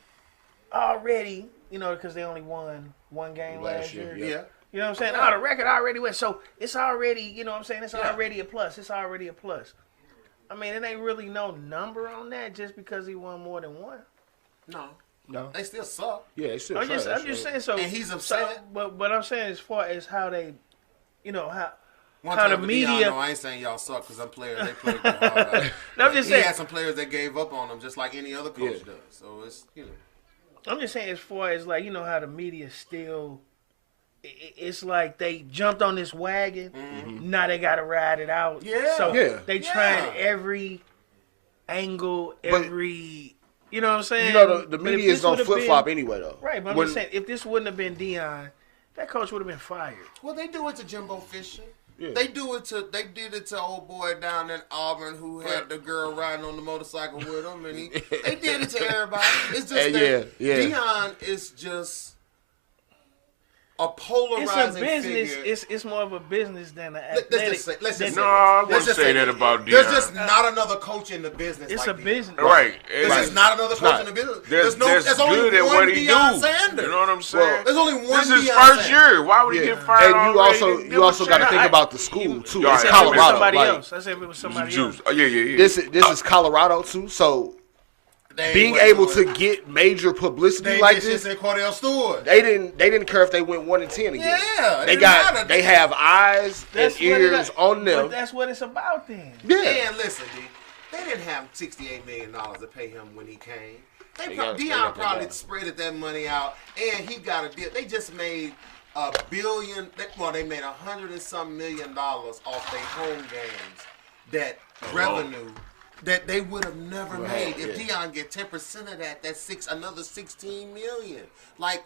already, because they only won one game last year. Yeah. You know what I'm saying? Oh, the record already went, so it's already, it's already a plus. It's already a plus. I mean, it ain't really no number on that just because he won more than one. No. They still suck. Yeah, it's still I'm just saying. So, And he's upset. But I'm saying as far as how they, how One how time the with Deion, media. no, I ain't saying y'all suck because some players they played pretty hard. No, I'm just he saying. had some players that gave up on him just like any other coach does. So it's I'm just saying as far as like how the media still. It's like they jumped on this wagon. Now they got to ride it out. Yeah. So Yeah. they trying every angle, every. You know what I'm saying? The But if media this is gonna would've flip flop been- anyway though. Right, but I'm just saying if this wouldn't have been Deion, that coach would have been fired. well, they do it to Jimbo Fisher. Yeah. They did it to old boy down in Auburn who had the girl riding on the motorcycle with him, and they did it to everybody. It's just that Deion is just a polarizing It's a business. figure. It's more of a business than an Let's athletic. just say No, I Let's wouldn't just say that about Deion. There's just not another coach in the business. It's like a Deion. business. Right. There's just not another coach in the business. There's There's only good at one what he Deion do. Sanders. You know what I'm saying? There's only one This is Deion first Sanders. year. Why would he get fired? And already? you also got to think about the school too. It's Colorado. Somebody Like, else. I said if it was somebody else. Oh yeah. this is Colorado too. So being able to get major publicity they like just this, said Cordell Stewart. they didn't care if they went 1-10 again. Yeah, it they didn't matter. they have eyes That's and what ears on them. But that's what it's about then. Yeah. And listen, D, they didn't have $68 million to pay him when he came. They Deion got probably that. spreaded that money out, and he got a deal. They just made $1 billion. They made $100 and some million off their home games. That revenue that they would have never made if Deion get 10% of that. That's another $16 million. Like,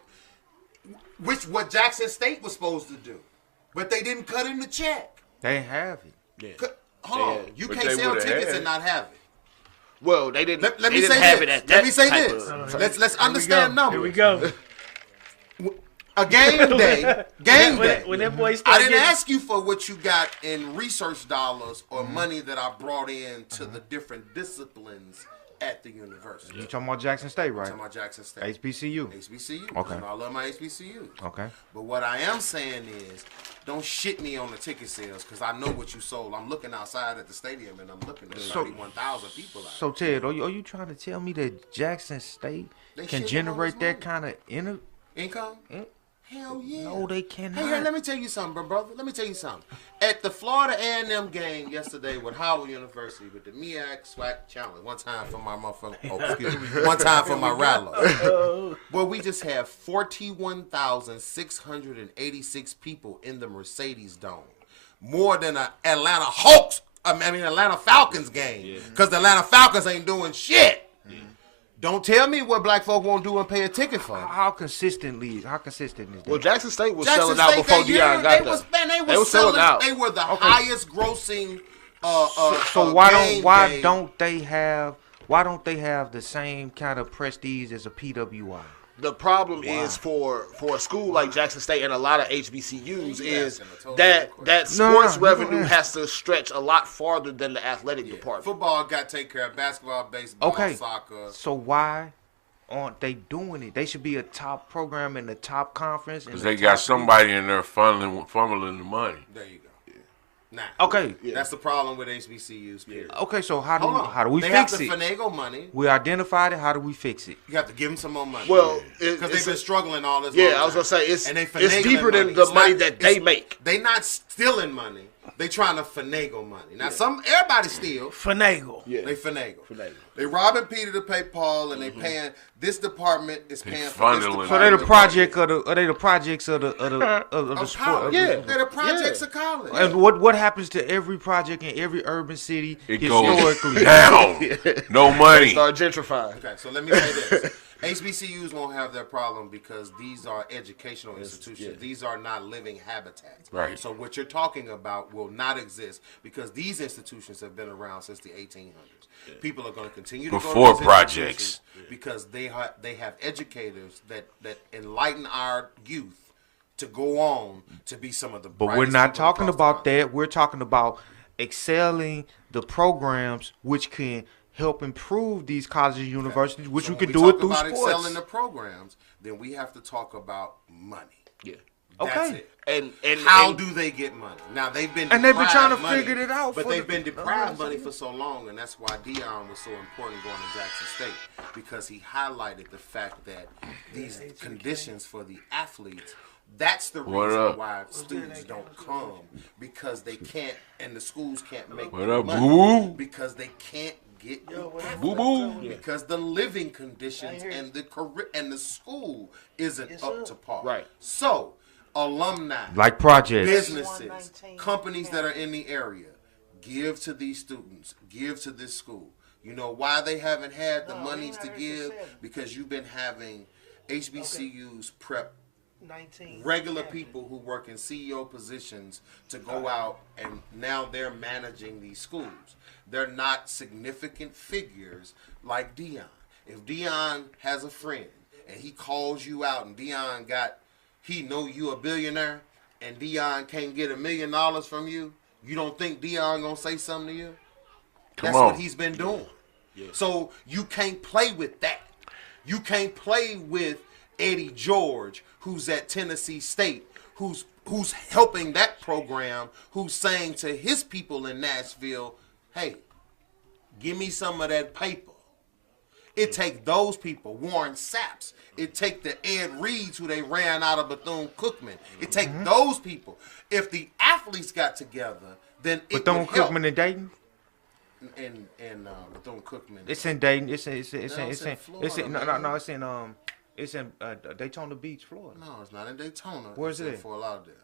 what Jackson State was supposed to do, but they didn't cut in the check. They have it. Yeah. Hold on, you can't sell tickets and not have it. Well, they didn't. Let they me didn't say have this. it at Let that me say type this. of- Let's understand numbers. Here we go. A game day. When that boy I started didn't getting, ask you for what you got in research dollars or money that I brought in to the different disciplines at the university. You talking about Jackson State, right? I'm talking about Jackson State. HBCU. HBCU. Okay. You know, I love my HBCUs. Okay. But what I am saying is, don't shit me on the ticket sales because I know what you sold. I'm looking outside at the stadium and I'm looking at 31,000 people out. So Ted, are you trying to tell me that Jackson State They can shitting on generate this that money. kind of Income? Hell yeah. No, they cannot. Hey, let me tell you something, brother. Let me tell you something. At the Florida A&M game yesterday with Howard University with the MEAC SWAC Challenge, one time for my motherfucker. Oh, excuse me. One time for my rattler. Well, we just have 41,686 people in the Mercedes Dome. More than an Atlanta Falcons game. Because the Atlanta Falcons ain't doing shit. Don't tell me what black folk won't do and pay a ticket for. How consistent is that? Well, Jackson State was Jackson selling out State before that year, Deion got there. They were selling out. They were the highest grossing. So why game. don't they have the same kind of prestige as a PWI? The problem is for a school like Jackson State and a lot of HBCUs is asking a that totally sports No, revenue you- has to stretch a lot farther than the athletic department. Football got to take care of basketball, baseball, Okay. soccer. So why aren't they doing it? They should be a top program in the top conference. Because they got somebody in there fumbling the money. There you go. Nah. Okay. That's the problem with HBCUs. Period. Okay. So how Hold on. do we they fix have to it? finagle money. We identified it. How do we fix it? You have to give them some more money. Well, because they've been struggling all this. Yeah, long I was gonna time. say it's And they it's finagling deeper than money. the It's money not- that they it's- make. They not stealing money. They trying to finagle money. Now everybody steals. finagle. Yeah. They finagle. Finagle. They robbing Peter to pay Paul, and they paying this department is paying for this funneling. department. So they the project of the. Are they the projects of the of sport? college. Yeah. They're the projects of college. And what happens to every project in every urban city It goes historically? down. No money. Start gentrifying. Okay, so let me say this. HBCUs won't have that problem because these are educational institutions. These are not living habitats. Right. So what you're talking about will not exist because these institutions have been around since the 1800s. People are going to continue to Before go to these projects. institutions because they have educators that enlighten our youth to go on to be some of the But we're brightest not people talking across the about country. that. We're talking about excelling the programs which can help improve these colleges and universities, which So we when can do it talk through about sports. excelling the programs, then we have to talk about money. Yeah. That's Okay. it. And How and do they get money? Now they've been And they've been trying to deprived figure money, it out but for they've the- been deprived money for so long, and that's why Deion was so important going to Jackson State because he highlighted the fact that these conditions for the athletes. That's the What reason up? why students don't come because they can't, and the schools can't make What the up, money boo-boo? because they can't get the Boo boo. because the living conditions and the school isn't up to par. Right. So, alumni, Like projects. businesses, companies that are in the area, give to these students, give to this school. You know why they haven't had the monies to give? Because you've been having HBCUs prep regular people who work in CEO positions to go out, and now they're managing these schools. They're not significant figures like Deion. If Deion has a friend and he calls you out and he know you a billionaire and Deion can't get $1 million from you, you don't think Deion gonna say something to you? That's on. what he's been doing. So you can't play with that. You can't play with Eddie George, who's at Tennessee State, who's helping that program, who's saying to his people in Nashville, hey, give me some of that paper. It take those people, Warren Saps. It take the Ed Reeds who they ran out of Bethune-Cookman. It take those people. If the athletes got together, then it Bethune would help. Cookman in Dayton. And Bethune-Cookman. It's in Dayton. It's in Florida, it's in Daytona Beach, Florida. No, it's not in Daytona. Where's it's it in at? Fort Lauderdale.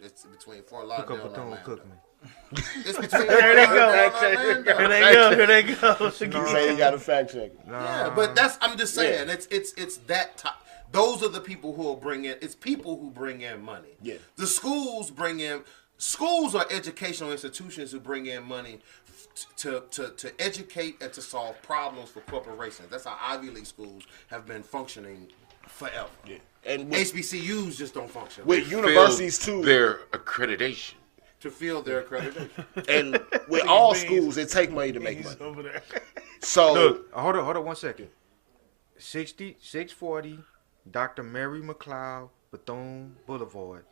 It's between Fort Look Lauderdale up and Bethune Orlando. Cookman. It's between Here they go. Orlando. Here they go. You say you got to fact check. Yeah, but I'm just saying, it's that type. Those are the people who will bring in. It's people who bring in money. Yeah. The schools bring in. Schools are educational institutions who bring in money to educate and to solve problems for corporations. That's how Ivy League schools have been functioning forever. Yeah. And HBCUs just don't function. With universities too, their accreditation. To fill their accreditation. And with all schools, it take money to make money. Over there. So Look, hold on 1 second. 640 Dr. Mary McLeod, Bethune Boulevard,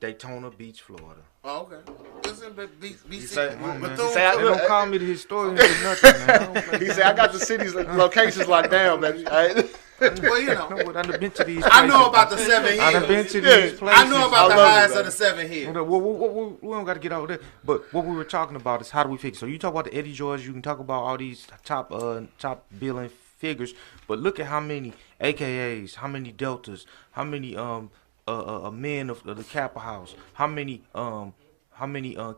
Daytona Beach, Florida. Oh, okay. Isn't BC? say- Bethune- say I- They don't call me the historian for nothing, man. I don't play he said, "I got the city's locations locked down, baby." Well, you know. No, I done been to these I know places. about the 7 hills. I done been to Yeah. these places. I know about the I love it, highs man. of the 7 hills. We don't got to get over there. But what we were talking about is how do we fix it? So you talk about the Eddie George, you can talk about all these top billing figures, but look at how many AKAs, how many Deltas, how many men of the Kappa House, how many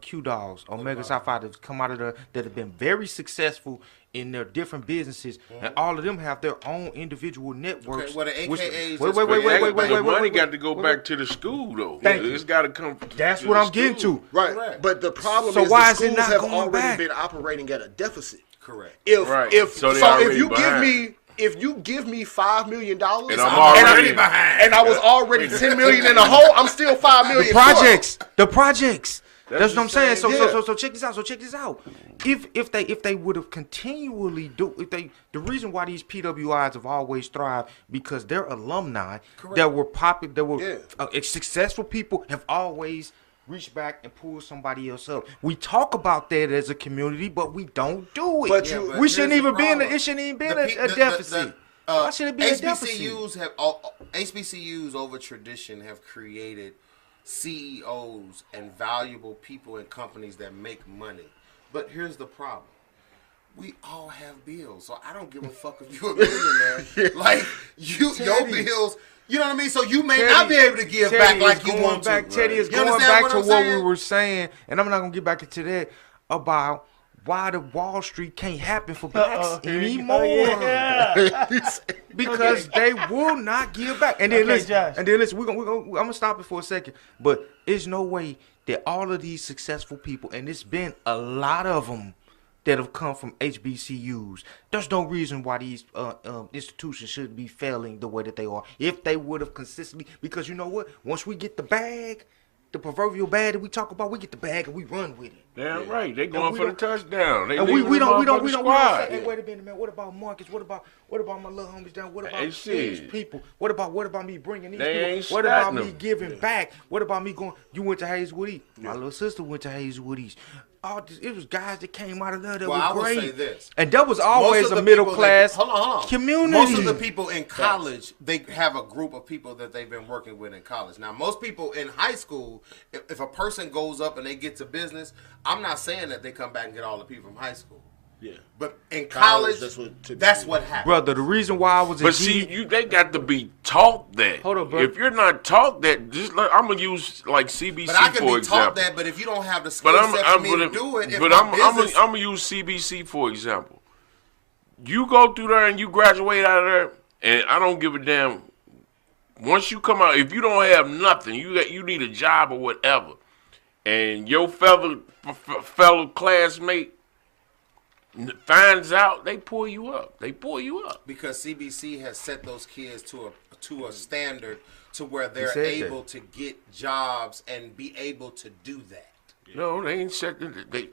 Q Dogs, Omega Psi Phi that have come out of there that have been very successful in their different businesses, and all of them have their own individual networks. Okay, well, the AKAs Wait, The money wait, got to go back to the school, though. Thank you. It's got to come. That's to what the I'm getting school. to. Right. Correct. But the problem So is why the is it schools not have going already back? been operating at a deficit. Correct. If So they if already you behind. if you give me $5 million And I'm already behind. and I was already 10 million in the hole, I'm still 5 million. The projects. That's what I'm saying. So Yeah. check this out. If they would have continually the reason why these PWIs have always thrived because their alumni that were popular, that were successful people have always reached back and pulled somebody else up. We talk about that as a community, but we don't do it. But we shouldn't here's the even be in. problem. It shouldn't even be The a deficit. Why should it be a deficit? HBCUs over tradition have created CEOs and valuable people and companies that make money. But here's the problem. We all have bills, so I don't give a fuck if you're a millionaire. Like, your bills, you know what I mean? So you may not be able to give back like you want to. Teddy is You going understand back to I'm what we saying? were saying, and I'm not going to get back into that, about why the Wall Street can't happen for blacks anymore. Because they will not give back. And then listen, Josh. I'm gonna stop it for a second. But there's no way that all of these successful people, and it's been a lot of them that have come from HBCUs. There's no reason why these institutions should be failing the way that they are. If they would have consistently, because you know what? Once we get the bag, the proverbial bag that we talk about, we get the bag and we run with it. Damn right. They going we for the don't- touchdown. They And leaving we the don't motherfucking say, squad. hey, wait a minute, man. What about Marcus? What about my little homies down? What about Hey, these shit. people? What about me bringing these They people? ain't What about starting me them. giving back? What about me going? You went to Hazelwood East. My little sister went to Hazelwood East. It was guys that came out of there that Well, I were would great. say this. And that was always Most of a the middle people class hold on. community. Most of the people in college, they have a group of people that they've been working with in college. Now, most people in high school, if a person goes up and they get to business, I'm not saying that they come back and get all the people from high school. Yeah. But in College, college, that's that's what what happens. Brother, the reason why I was But see, they got to be taught that. Hold on, bro. If you're not taught that, just like, I'm gonna use like CBC But I can for be example. taught that, but if you don't have the skill But set for me to do it, if but my I'm business, gonna use CBC for example. You go through there and you graduate out of there, and I don't give a damn. Once you come out, if you don't have nothing, you need a job or whatever, and your fellow classmate finds out, they pull you up. because CBC has set those kids to a standard to where they're said that. able to get jobs and be able to do that. No, they ain't set. They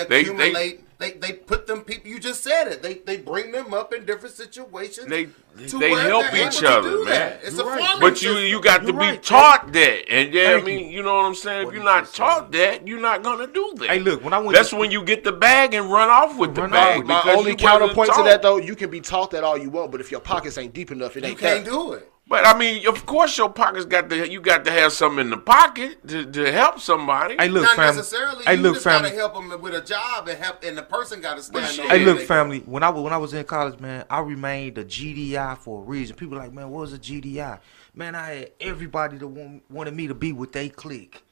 accumulate. They put them people. You just said it. They bring them up in different situations. They to they where help they're each able to other, do man. that. It's a farming But system. you got to You're be right, taught that, and yeah, I Thank mean, you know what I'm saying. If you're not taught that, you're not gonna do that. Hey, look, when I went that's to- when you get the bag and run off with the Run bag. off. My because only you wasn't counterpoint to taught. that, though, you can be taught that all you want, but if your pockets ain't deep enough, it You ain't can't that. do it. But I mean, of course, your pockets you got to have something in the pocket to help somebody. Hey, look, Not family. necessarily. Hey, You look, just family. gotta help them with a job and the person gotta stand shit. on. Hey, where look, they- family. When I was in college, man, I remained a GDI for a reason. People like, man, what was a GDI? Man, I had everybody that wanted me to be with they clique.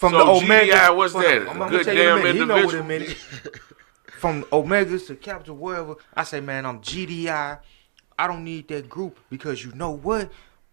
From So the Omega. GDI, what's that? I'm gonna Good tell you in a damn minute. He know what individual. it meant. From Omegas to Capital, wherever, I say, man, I'm GDI. I don't need that group because you know what?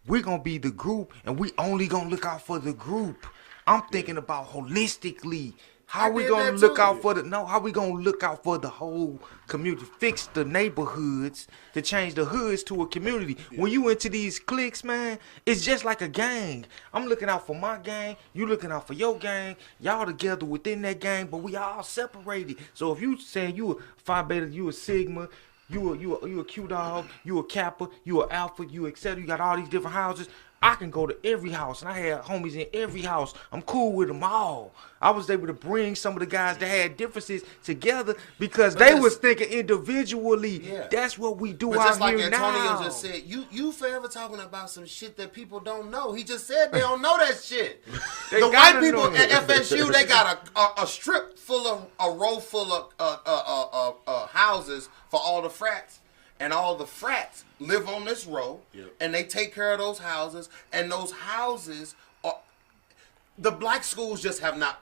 We're going to be the group and we only going to look out for the group. I'm thinking about holistically. How we going to look out for how we going to look out for the whole community? Fix the neighborhoods to change the hoods to a community. When you into these cliques, man, it's just like a gang. I'm looking out for my gang. You looking out for your gang. Y'all together within that gang, but we all separated. So if you saying you a Phi Beta, you a Sigma, you a Q dog, you a Kappa, you a Alpha, you etc. You got all these different houses. I can go to every house, and I had homies in every house. I'm cool with them all. I was able to bring some of the guys that had differences together because they was thinking individually. Yeah. That's what we do out here now. Just like Antonio just said, you forever talking about some shit that people don't know. He just said they don't know that shit. The white people at FSU, they got a strip full of, a row full of houses for all the frats. And all the frats live on this row, and they take care of those houses. And those houses are the black schools just have not.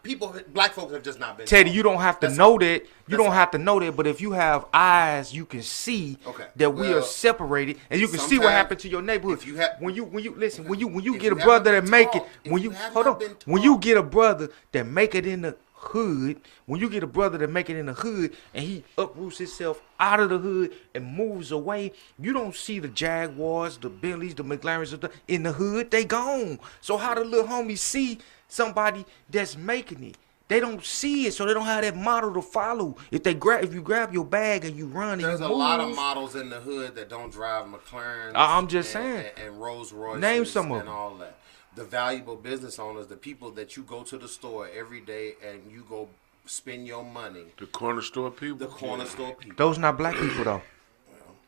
Black folks have just not been. Teddy, you don't have to know that. You don't have to know that. But if you have eyes, you can see that we are separated, and you can see what happened to your neighborhood. If you have, when you get a brother that make it, when you get a brother that make it in the hood, when you get a brother that make it in the hood and he uproots himself out of the hood and moves away, you don't see the Jaguars, the Bentleys, the McLarens in the hood. They gone. So how the little homies see somebody that's making it? They don't see it, so they don't have that model to follow. If you grab your bag and you run, there's and you a lot of models in the hood that don't drive McLarens. I'm just saying. And Rolls Royces. Name some of and them. all that. The valuable business owners, the people that you go to the store every day and you go spend your money. The corner store people. The corner store people. Those not black people though.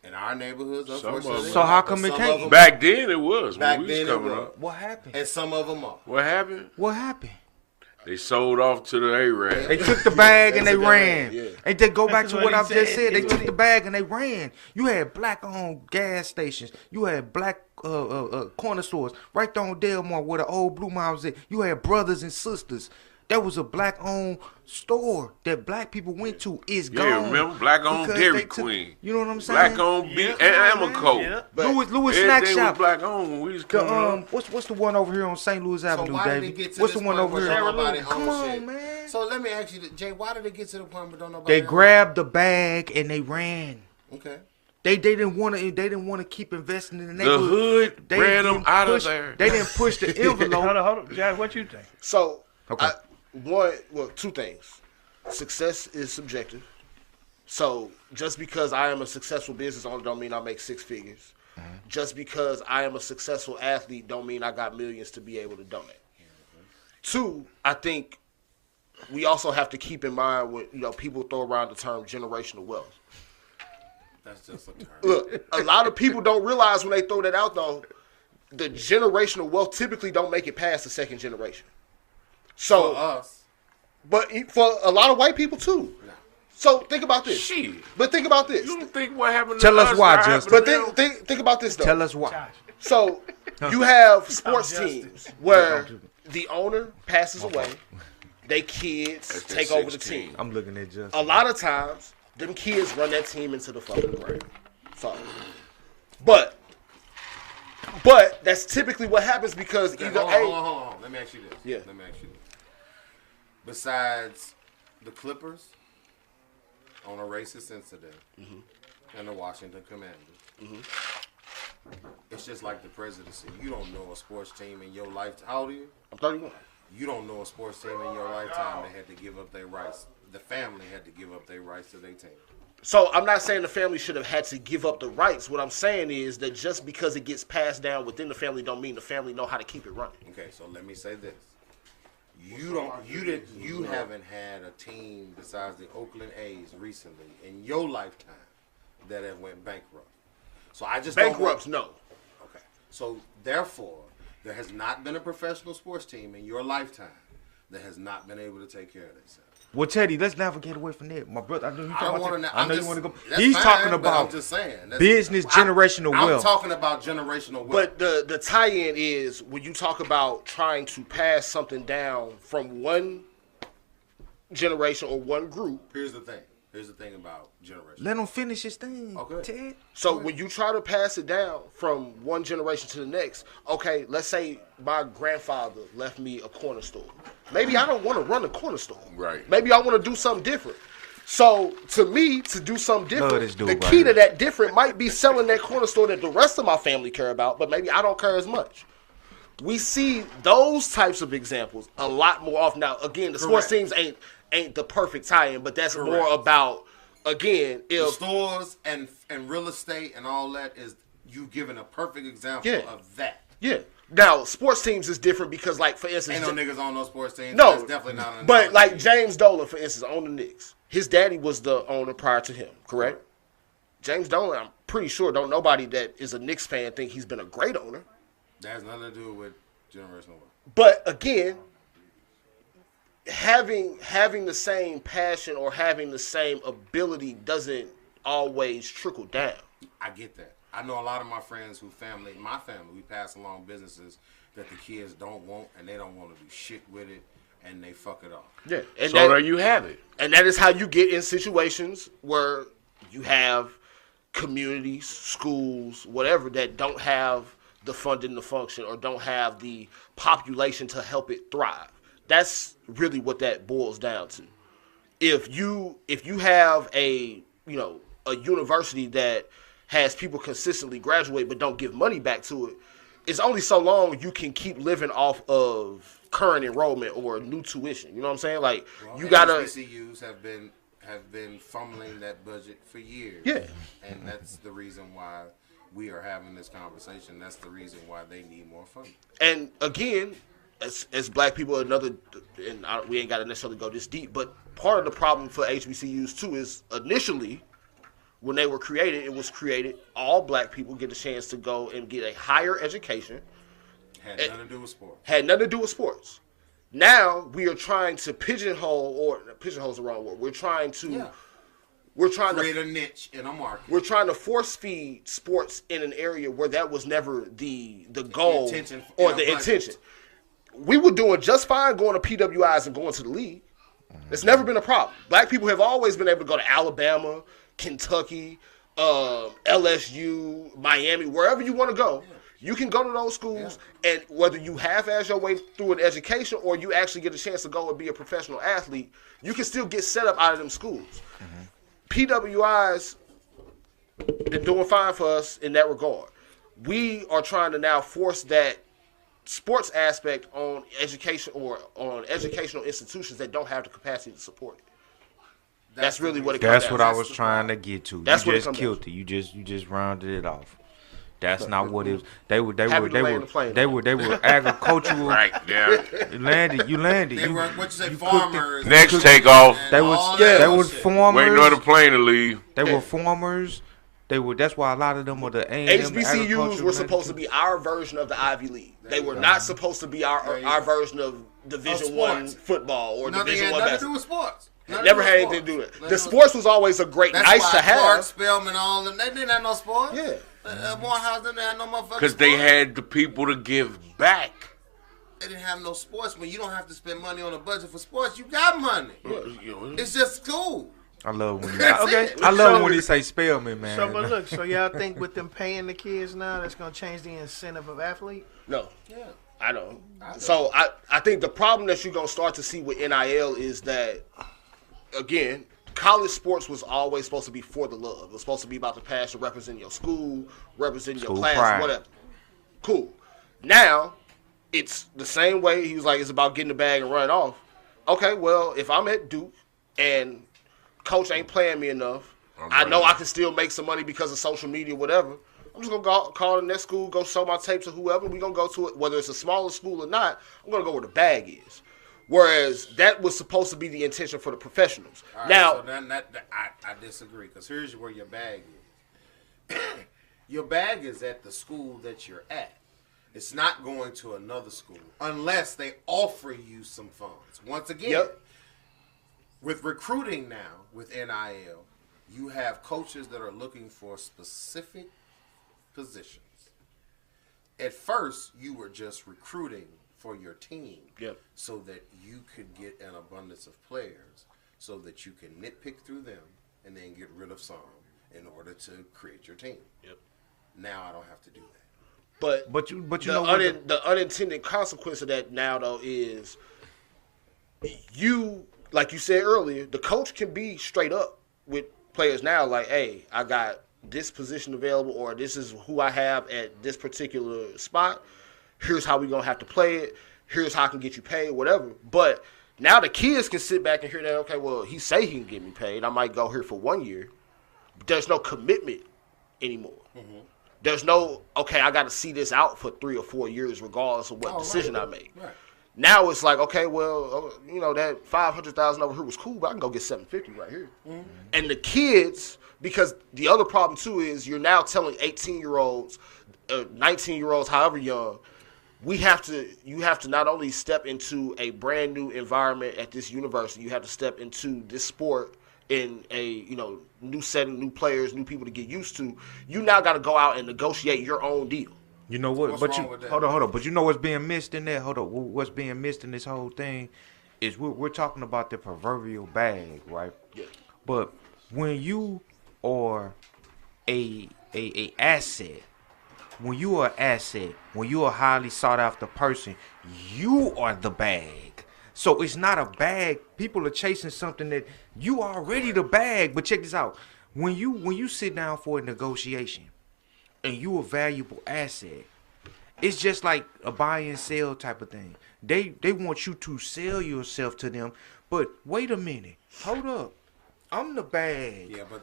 In our neighborhoods, unfortunately. So how come it can't? Back then it was. Back when we then was coming it was. up. What happened? And some of them are. What happened? What happened? They sold off to the Arab. They took the bag and they ran. Yeah. And they go back to what I've just said. They That's took the bag and they ran. You had black-owned gas stations. You had black corner stores right there on Delmar where the old Blue Mile was at. You had brothers and sisters. That was a black-owned store that black people went to. Is gone. Yeah, remember? Black-owned Dairy Queen. You know what I'm saying? Black-owned Amoco. Yeah. Louis Snack Everything Shop. was black-owned when we was coming up. What's the one over here on St. Louis Avenue, why did David? it get to What's this the one point over where here? nobody Come owns on, shit? man. So let me ask you, Jay, why did it get to the point where don't nobody They own grabbed the bag and they ran. it? Okay. They didn't want to keep investing in the The neighborhood. hood They ran didn't them out push- of there. They didn't push the envelope. Hold on, Josh. What you think? So, Okay. two things. Success is subjective. So, just because I am a successful business owner don't mean I make six figures. Mm-hmm. Just because I am a successful athlete don't mean I got millions to be able to donate. Two, I think we also have to keep in mind when people throw around the term generational wealth. That's just a term. Look, a lot of people don't realize when they throw that out, though, the generational wealth typically don't make it past the second generation. So, For us. but for a lot of white people, too. No. So, think about this. Shit. But think about this. You don't think what happened Tell to us us why, happened Justin. to But them? think about this, though. Tell us why. Josh. So, you have sports Justin. teams where the owner passes away, they kids That's take that over the 16. team. I'm looking at Justin. A lot of times, them kids run that team into the fucking ground. So, but that's typically what happens because Okay, either hold on. Let me ask you this. Yeah. Let me ask you this. Besides the Clippers on a racist incident and the Washington Commanders, it's just like the presidency. You don't know a sports team in your lifetime. How old are you? I'm 31. You don't know a sports team in your lifetime that had to give up their rights. The family had to give up their rights to their team. So I'm not saying the family should have had to give up the rights. What I'm saying is that just because it gets passed down within the family don't mean the family know how to keep it running. Okay, so let me say this. You haven't had a team besides the Oakland A's recently in your lifetime that have went bankrupt. So I just Bankrupts, don't no. Okay. So therefore, there has not been a professional sports team in your lifetime that has not been able to take care of themselves. Well, Teddy, let's navigate away from that. My brother, I know you want to go. That's He's fine, talking but about I'm just saying, business generational wealth. I'm talking about generational wealth. But the tie-in is when you talk about trying to pass something down from one generation or one group. Here's the thing about generation. Let him finish his thing, Okay. Ted. So when you try to pass it down from one generation to the next, okay, let's say my grandfather left me a corner store. Maybe I don't want to run a corner store. Right. Maybe I want to do something different. So to me, to do something different, the key to right that different might be selling that corner store that the rest of my family care about, but maybe I don't care as much. We see those types of examples a lot more often. Now, again, the sports teams ain't the perfect tie-in, but that's more about, again, if the stores and real estate and all that is you giving a perfect example of that. Yeah. Now, sports teams is different because, like, for instance... Ain't no niggas on those sports teams. No. That's definitely not on but, like, James Dolan, for instance, on the Knicks, his daddy was the owner prior to him, correct? James Dolan, I'm pretty sure, don't nobody that is a Knicks fan think he's been a great owner. That has nothing to do with generational wealth. But, again, having the same passion or having the same ability doesn't always trickle down. I get that. I know a lot of my friends my family, we pass along businesses that the kids don't want and they don't want to do shit with it and they fuck it off. Yeah. And So there you have it. And that is how you get in situations where you have communities, schools, whatever, that don't have the funding to function or don't have the population to help it thrive. That's really what that boils down to. If you have a university that has people consistently graduate but don't give money back to it, it's only so long you can keep living off of current enrollment or new tuition. You know what I'm saying? Like, you gotta. HBCUs have been fumbling that budget for years. Yeah. And that's the reason why we are having this conversation. That's the reason why they need more funding. And again, as black people, we ain't got to necessarily go this deep, but part of the problem for HBCUs too is initially, when they were created, it was created all black people get a chance to go and get a higher education. Had nothing to do with sports. Had nothing to do with sports. Now we are trying to pigeonhole's the wrong word. We're trying to create a niche in a market. We're trying to force feed sports in an area where that was never the goal or the intention. We were doing just fine going to PWIs and going to the league. It's never been a problem. Black people have always been able to go to Alabama, Kentucky, LSU, Miami, wherever you want to go. You can go to those schools, and whether you half-ass your way through an education or you actually get a chance to go and be a professional athlete, you can still get set up out of them schools. PWIs been doing fine for us in that regard. We are trying to now force that sports aspect on education or on educational institutions that don't have the capacity to support it. That's really what it comes down to. That's what I was trying to get to. That's you what just killed it. You just rounded it off. That's not what it was. They were agricultural. Right, yeah. You landed. They were farmers. Next takeoff. They was farmers. Waiting on the plane to leave. They were farmers. That's why a lot of them were the HBCUs were supposed to be our version of the Ivy League. They were not supposed to be our version of Division I football or Division I basketball. Nothing to do with sports. Never had anything to do with it. The sports was always a great, nice to have. Clark, Spellman, all them, they didn't have no sports. Yeah. Morehouse didn't have no motherfucking Because they had the people to give back. They didn't have no sports. When you don't have to spend money on a budget for sports, you got money. It's just cool. I love when you say Spellman, man. So, but look, so y'all think with them paying the kids now, that's gonna change the incentive of athlete? No. Yeah. I don't. So I think the problem that you're gonna start to see with NIL is that, again, college sports was always supposed to be for the love. It was supposed to be about the passion, representing your school, representing your class, pride. whatever. Cool. Now, it's the same way. He was like, it's about getting the bag and running off. Okay, well, if I'm at Duke and coach ain't playing me enough, I know I can still make some money because of social media, whatever. I'm just going to call the next school, go show my tape to whoever. We're going to go to it, whether it's a smaller school or not. I'm going to go where the bag is. Whereas that was supposed to be the intention for the professionals. Right, now, so I disagree, because here's where your bag is. Your bag is at the school that you're at. It's not going to another school unless they offer you some funds. Once again, with recruiting now, with NIL, you have coaches that are looking for specific positions. At first, you were just recruiting for your team so that you could get an abundance of players so that you can nitpick through them and then get rid of some in order to create your team. Now I don't have to do that. But you know the unintended consequence of that now though is you, like you said earlier, the coach can be straight up with players now, like, hey, I got this position available, or this is who I have at this particular spot. Here's how we're going to have to play it. Here's how I can get you paid, whatever. But now the kids can sit back and hear that, okay, well, he say he can get me paid. I might go here for 1 year. But there's no commitment anymore. Mm-hmm. There's no, okay, I got to see this out for 3 or 4 years regardless of what decision I make. Right. Now it's like, okay, well, you know, that $500,000 over here was cool, but I can go get $750 right here. Mm-hmm. And the kids, because the other problem too is you're now telling 18-year-olds, 19-year-olds, however young, you have to not only step into a brand new environment at this university, you have to step into this sport in a, you know, new setting, new players, new people to get used to. You now got to go out and negotiate your own deal. You know what? Hold on. But you know what's being missed in there? Hold on. What's being missed in this whole thing is we're talking about the proverbial bag, right? Yeah. But when you are a asset, when you are an asset, when you're a highly sought after person, you are the bag. So it's not a bag. People are chasing something that you are already the bag. But check this out. When you sit down for a negotiation and you a valuable asset, it's just like a buy and sell type of thing. They want you to sell yourself to them. But wait a minute. Hold up. I'm the bag. Yeah, but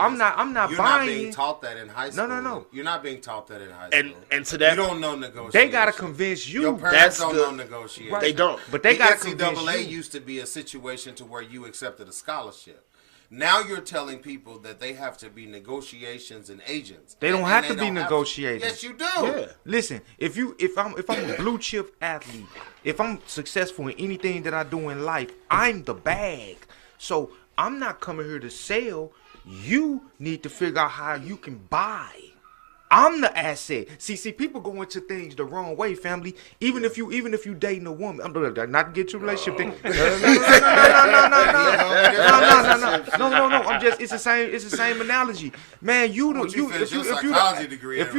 I'm not buying. You're not being taught that in high school. No. You're not being taught that in high school. And to that, you don't know negotiation. They gotta convince you. Your parents don't know negotiation. Right. They don't. But they gotta convince you. NCAA used to be a situation to where you accepted a scholarship. Now you're telling people that they have to be negotiations and agents. They don't have to be negotiators. Yes, you do. Yeah. Listen, if I'm a blue chip athlete, if I'm successful in anything that I do in life, I'm the bag. So I'm not coming here to sell. You need to figure out how you can buy. I'm the asset. See, people go into things the wrong way, family. Even if you dating a woman, I'm not to get your relationship thing. No. I'm just it's the same analogy, man. If you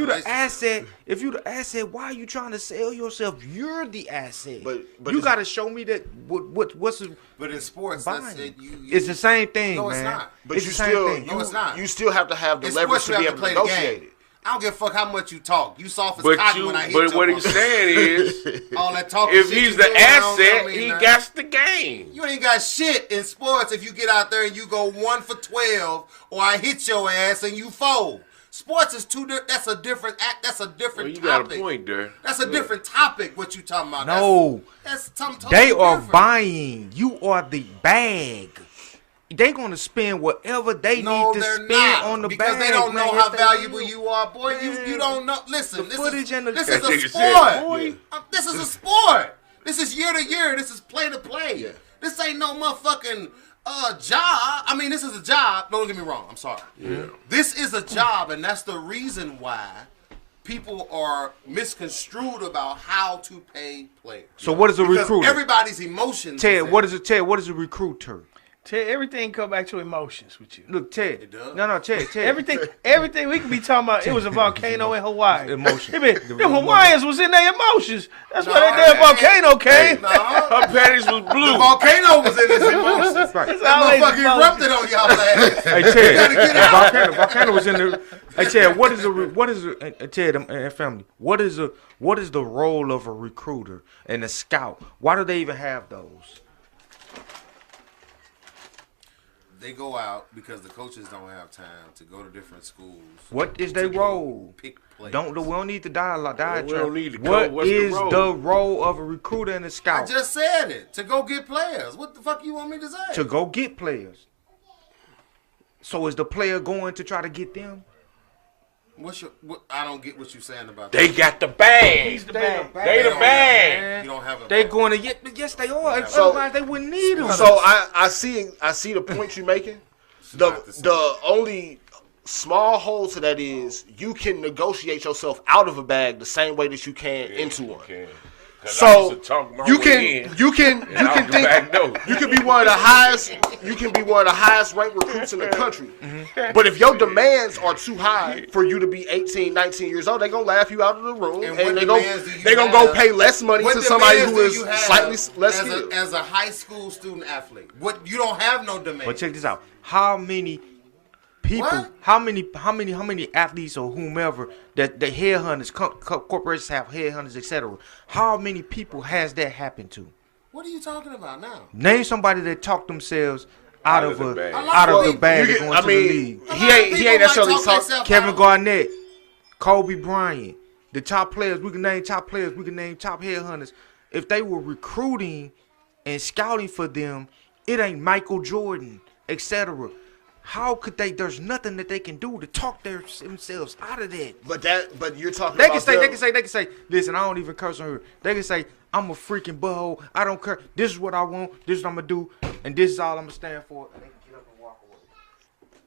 the asset, why are you trying to sell yourself? You're the asset. But you got to show me that what's. But in sports, that's it. It's the same thing. No, man. it's not. But it's the same thing. No, it's not. You still have to have the leverage to be able to negotiate it. I don't give a fuck how much you talk. You soft as cotton when I hit you. But what he's saying is, all that talking if shit he's you the asset, he got the game. You ain't got shit in sports if you get out there and you go 1 for 12, or I hit your ass and you fold. Sports is that's a different topic. You got a point there. That's a different topic. What you talking about? No, that's something totally they are different. Buying. You are the bag. They're gonna spend whatever they need to spend on the bag. Because they don't know how valuable you are, boy. You don't know. Listen, this is a sport. This is a sport. This is year to year. This is play to play. Yeah. This ain't no motherfucking job. I mean, this is a job. Don't get me wrong. I'm sorry. Yeah. This is a job, and that's the reason why people are misconstrued about how to pay players. So what is a recruiter? Everybody's emotions. Ted, what is a recruiter? Ted, everything come back to emotions with you. Look, Ted. It does? No, Ted. Everything we could be talking about. It was a volcano in Hawaii. Emotions. The Hawaiians was in their emotions. That's why that damn volcano came. Her panties was blue. The volcano was in his emotions. Right. That motherfucker erupted on y'all ass. Hey, Ted. Volcano was in there. Hey, Ted. Ted and family. What is the role of a recruiter and a scout? Why do they even have those? They go out because the coaches don't have time to go to different schools. What is their role? Pick players. We don't need to diatribe. We don't need to What is the role of a recruiter and a scout? I just said it. To go get players. What the fuck you want me to say? To go get players. So is the player going to try to get them? I don't get what you're saying about They that. got the bag. He's the bag. They the bag. You don't have a They bag. going to yes they are. So- Otherwise they wouldn't need them. So I see the point you're making. not the same. The only small hole to that is you can negotiate yourself out of a bag the same way that you can into one. So you can back door. you can be one of the highest ranked recruits in the country. But if your demands are too high for you to be 18, 19 years old, they're gonna laugh you out of the room And and what they're demands do you gonna go have? pay less money What to somebody demands who do is you have slightly less skilled. as a high school student athlete? What you don't have no demands. But check this out. How many people, What? how many athletes or whomever that the headhunters, corporations have headhunters, etc. How many people has that happened to? What are you talking about now? Name somebody that talked themselves out of the bag. the bag You and get- going to the league. he ain't necessarily talk. Kevin Garnett, Kobe Bryant, the top players. We can name top players. We can name top headhunters. If they were recruiting and scouting for them, it ain't Michael Jordan, etc. How could they? There's nothing that they can do to talk themselves out of that. But you're talking They about can say. Listen, I don't even curse on her. They can say, I'm a freaking butthole. I don't care. This is what I want. This is what I'm gonna do, and this is all I'm gonna stand for. And they can get up and walk away.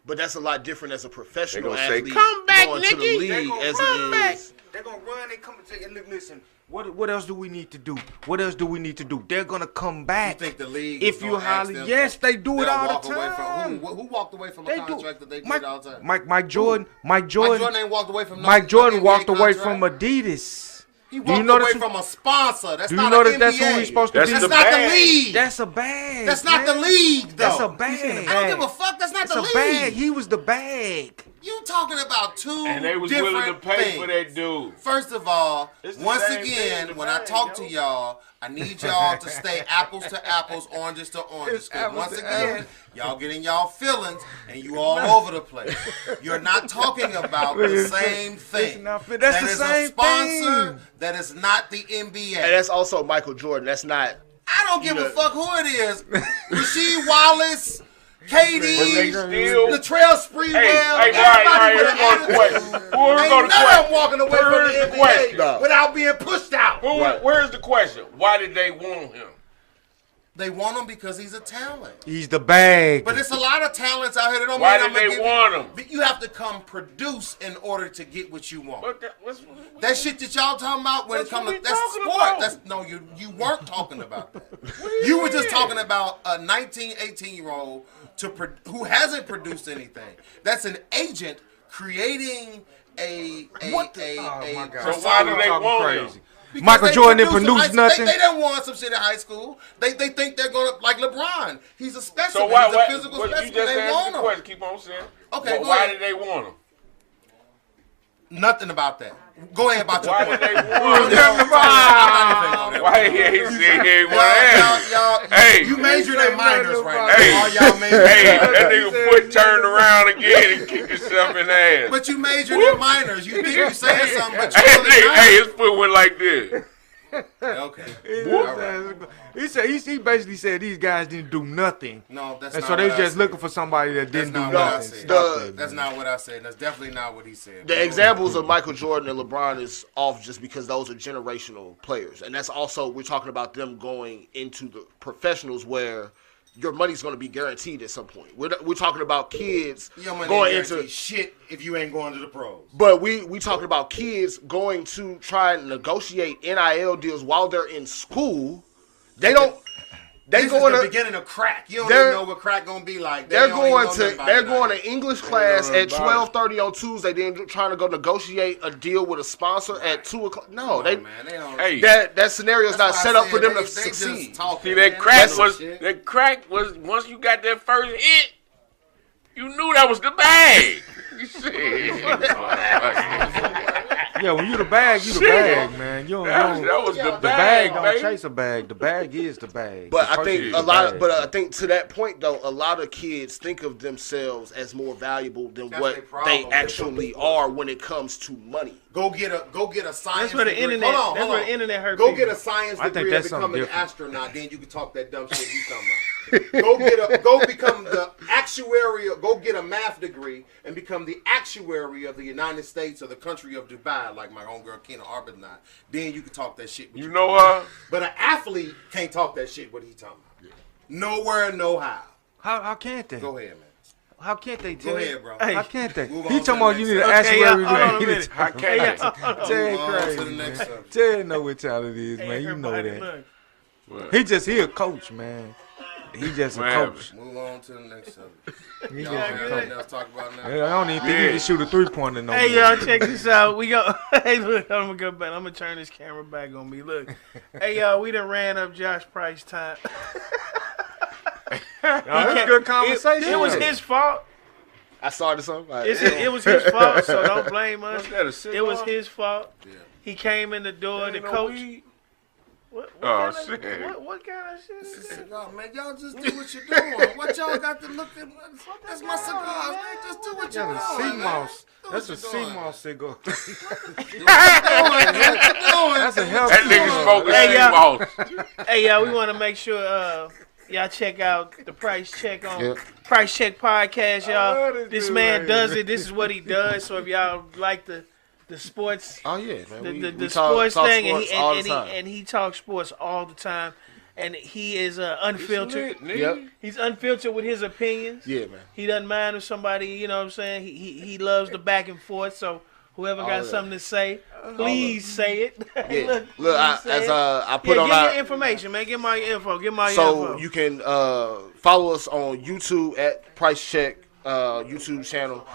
But that's a lot different as a professional They gonna say, athlete "Come back, going to the Nicky." league They gonna as run it back. is. They're gonna run and come and say, look, listen. What else do we need to do? What else do we need to do? They're gonna come You back. think the league? If is you gonna ask highly, them yes, to- they do it they'll all walk the away time. Who walked away from a They do. contract that they did Mike, all the time? Mike Jordan Mike Jordan ain't walked away from no Mike Jordan NBA walked away contract. from Adidas. He Do you walked know away that- from a sponsor. That's Do you not know an that that's NBA. who he's supposed to That's be? That's the not the bag. league. That's a bag. That's not the man. league, though. That's a bag. I don't give a fuck. That's not It's the a league. bag. He was the bag. You talking about two And they was different willing to pay things. for that dude. First of all, It's the once same thing again, in the when I bag, talk yo. to y'all, I need y'all to stay apples to apples, oranges to oranges. Because apples once to again, apples. y'all getting y'all feelings and you all over the place. You're not talking about the same thing. That's the That is same a sponsor. thing. That is not the NBA. And that's also Michael Jordan. That's not. I don't give You a know- fuck who it is. Rasheed Wallace, KD, they still- Latrell Sprewell, Hey, everybody right, with here's an one attitude. question. Ain't We're none going to of them walking away from Here's the the NBA question. No. without being pushed out. Where's the question? Why did they want him? They want him because he's a talent. He's the bag. But it's a lot of talents out here that don't Why mean did I'm gonna they give want you. him? But you have to come produce in order to get what you want. What's That shit that y'all talking about when it That's comes what to we that's talking sport. about. That's no, you weren't talking about that. You were just talking about a 19, 18-year-old who hasn't produced anything. That's an agent creating a What the- oh my God. So why do they Talking want crazy. him? because Michael they Jordan didn't produced produce in nothing? They didn't want some shit in high school. They think they're gonna like LeBron. He's a specimen. So why? He's a physical You specimen. just They answered want the him. question. Keep on saying. Okay, go Why ahead. did they want him? Nothing about that. Go ahead about your Why point. did they I'm want him? not defending on that. Why he said he ain't want to answer? Y'all, Hey. you majoring in minors right now. Hey. All y'all majoring. Hey, that nigga foot turned around again and kicked himself in the ass. But you majored in minors. You think you saying something, but you Hey, really not. hey, his foot went like this. Okay. He said he basically said these guys didn't do nothing, No, that's and not so they what I just said. looking for somebody that That's didn't do not what I nothing. said. Stop that, That's man. not what I said. That's definitely not what he said. The examples of Michael Jordan and LeBron is off just because those are generational players, and that's also we're talking about them going into the professionals where your money's going to be guaranteed at some point. We're talking about kids Your money going ain't into guaranteed shit if you ain't going to the pros. But we talking about kids going to try and negotiate NIL deals while they're in school. They don't. They This going is the to. beginning of crack. You don't they're- even know what crack gonna be like. They're don't even going know to. nothing about They're it going out to English know class nothing at about it. 12:30 on Tuesday. Then trying to go negotiate a deal with a sponsor at 2:00. No, here. they. Man, they don't. Hey, That scenario is That's not why I set up said for them they to just succeed. talking, see man. that crack That's was shit. that crack was once you got that first hit, you knew that was the bag. Yeah, when you the bag, you the bag, man. You don't. That was the The bag bag, don't baby. chase a bag. The bag is the bag. But The I person think is a the lot. bag. But I think to that point though, a lot of kids think of themselves as more valuable than That's what their problem. they actually are when it comes to money. Go get a science. That's where the degree. internet. Hold on. That's where the internet hurt Go people. get a science I think degree and that's become something an different. astronaut. Then you can talk that dumb shit you talking about. Go become the actuary. Go get a math degree and become the actuary of the United States or the country of Dubai, like my homegirl Kena Arbuthnot. Then you can talk that shit. You know her? But an athlete can't talk that shit. What he talking about? Yeah. Nowhere, no how. How can't they? Go ahead, man. How can't they tell? Go ahead, bro. How can't they? Move He on talking to about the you next need an subject. actuary Hold on a degree. minute. How can they? Jay Move on to the crazy. next Man. subject. Jay know what time it is, man. You know Everybody that. look. He a coach, man. He just a Man. coach. Move on to the next subject. He Y'all just have a nothing coach. else to talk about now? I don't even think he can shoot a 3-pointer no more. Hey y'all, check this out. We go. Hey, look, I'm gonna go back. I'm gonna turn this camera back on me. Look. Hey y'all, we done ran up Josh Price time. That's good conversation. It was his fault. I started something. Like, It was his fault, so don't blame us. What's that, a cigar? It was his fault. Yeah. He came in the door. The Ain't no coach. weed? What Oh, kind of, shit. what kind of shit is that? Cigar, man, y'all just do what you're doing. What y'all got to look at? That's my cigar, man. Just do what you're That's a doing. sea man. moss. Do That's a what sea you're doing. moss cigar. That's a healthy That nigga smoking Hey, sea y'all. moss. Hey y'all, we want to make sure y'all check out the Price Check on Yep. Price Check podcast, y'all. love this This dude man right does here. it. This is what he does. So if y'all like the sports, oh yeah, man. the we sports talk thing, sports and, all he, the time. and he talks sports all the time, and he is unfiltered. Lit, nigga. Yep. He's unfiltered with his opinions. Yeah, man. He doesn't mind if somebody, you know what I'm saying. He loves the back and forth. So whoever All got that. something to say, please say it. Yeah. Look, please I say it. I put Yeah, on give our your information, man. Give my info. Give my so info. you can follow us on YouTube at Price Check YouTube channel.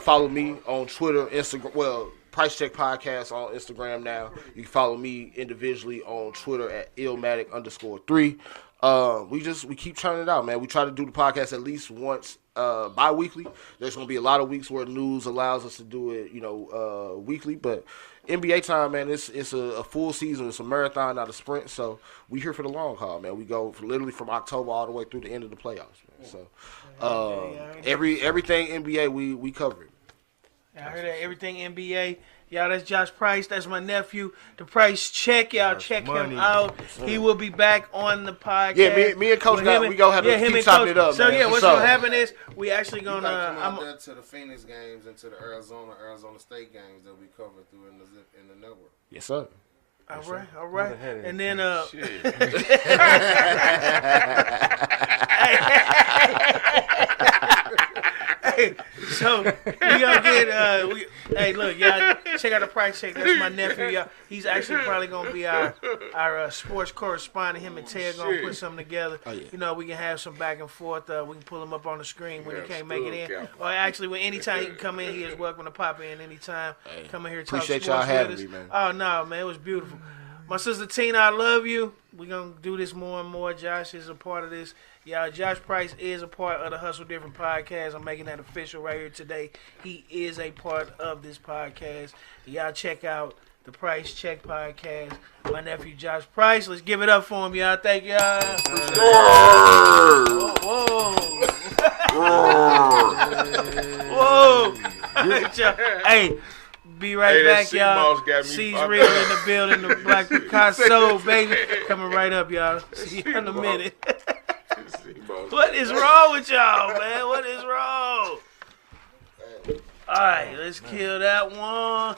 Follow me on Twitter, Instagram. Well, Price Check Podcast on Instagram now. You can follow me individually on Twitter at illmatic_3. We keep churning it out, man. We try to do the podcast at least once bi-weekly. There's gonna be a lot of weeks where news allows us to do it, weekly. But NBA time, man, it's a full season. It's a marathon, not a sprint. So we here for the long haul, man. We go literally from October all the way through the end of the playoffs, man. So everything NBA we cover it. I heard that everything NBA. Y'all, that's Josh Price. That's my nephew. The Price Check. Y'all check money. him out. He will be back on the podcast. Yeah, me and Coach With got him we gonna have to him keep and chopping Coach. it up, So man. yeah, for what's sure. gonna happen is we actually You gotta gonna. come out there to the Phoenix games and to the Arizona State games that we covered through in the network. Yes, sir. All right. And then Hey, so we gonna get hey, look, y'all, check out the Price Check. That's my nephew, y'all. He's actually probably gonna be our sports correspondent. Him and Ted gonna put something together. Oh, yeah. You know, we can have some back and forth. We can pull him up on the screen when he can't make it in. Cap. Or actually, when anytime he can come in, he is welcome to pop in anytime. Hey, Come in here, talk appreciate sports y'all having with us. me, man. Oh no, man, it was beautiful. My sister Tina, I love you. We're going to do this more and more. Josh is a part of this. Y'all, Josh Price is a part of the Hustle Different podcast. I'm making that official right here today. He is a part of this podcast. Y'all check out the Price Check podcast. My nephew Josh Price. Let's give it up for him, y'all. Thank y'all. Whoa. Whoa. Hey. Be right Hey, that back, sea y'all. moss got me C's fucked real up. in the building. The Black Picasso, baby. Coming right up, y'all. See you in a minute. What is wrong with y'all, man? What is wrong? All right, let's kill that one.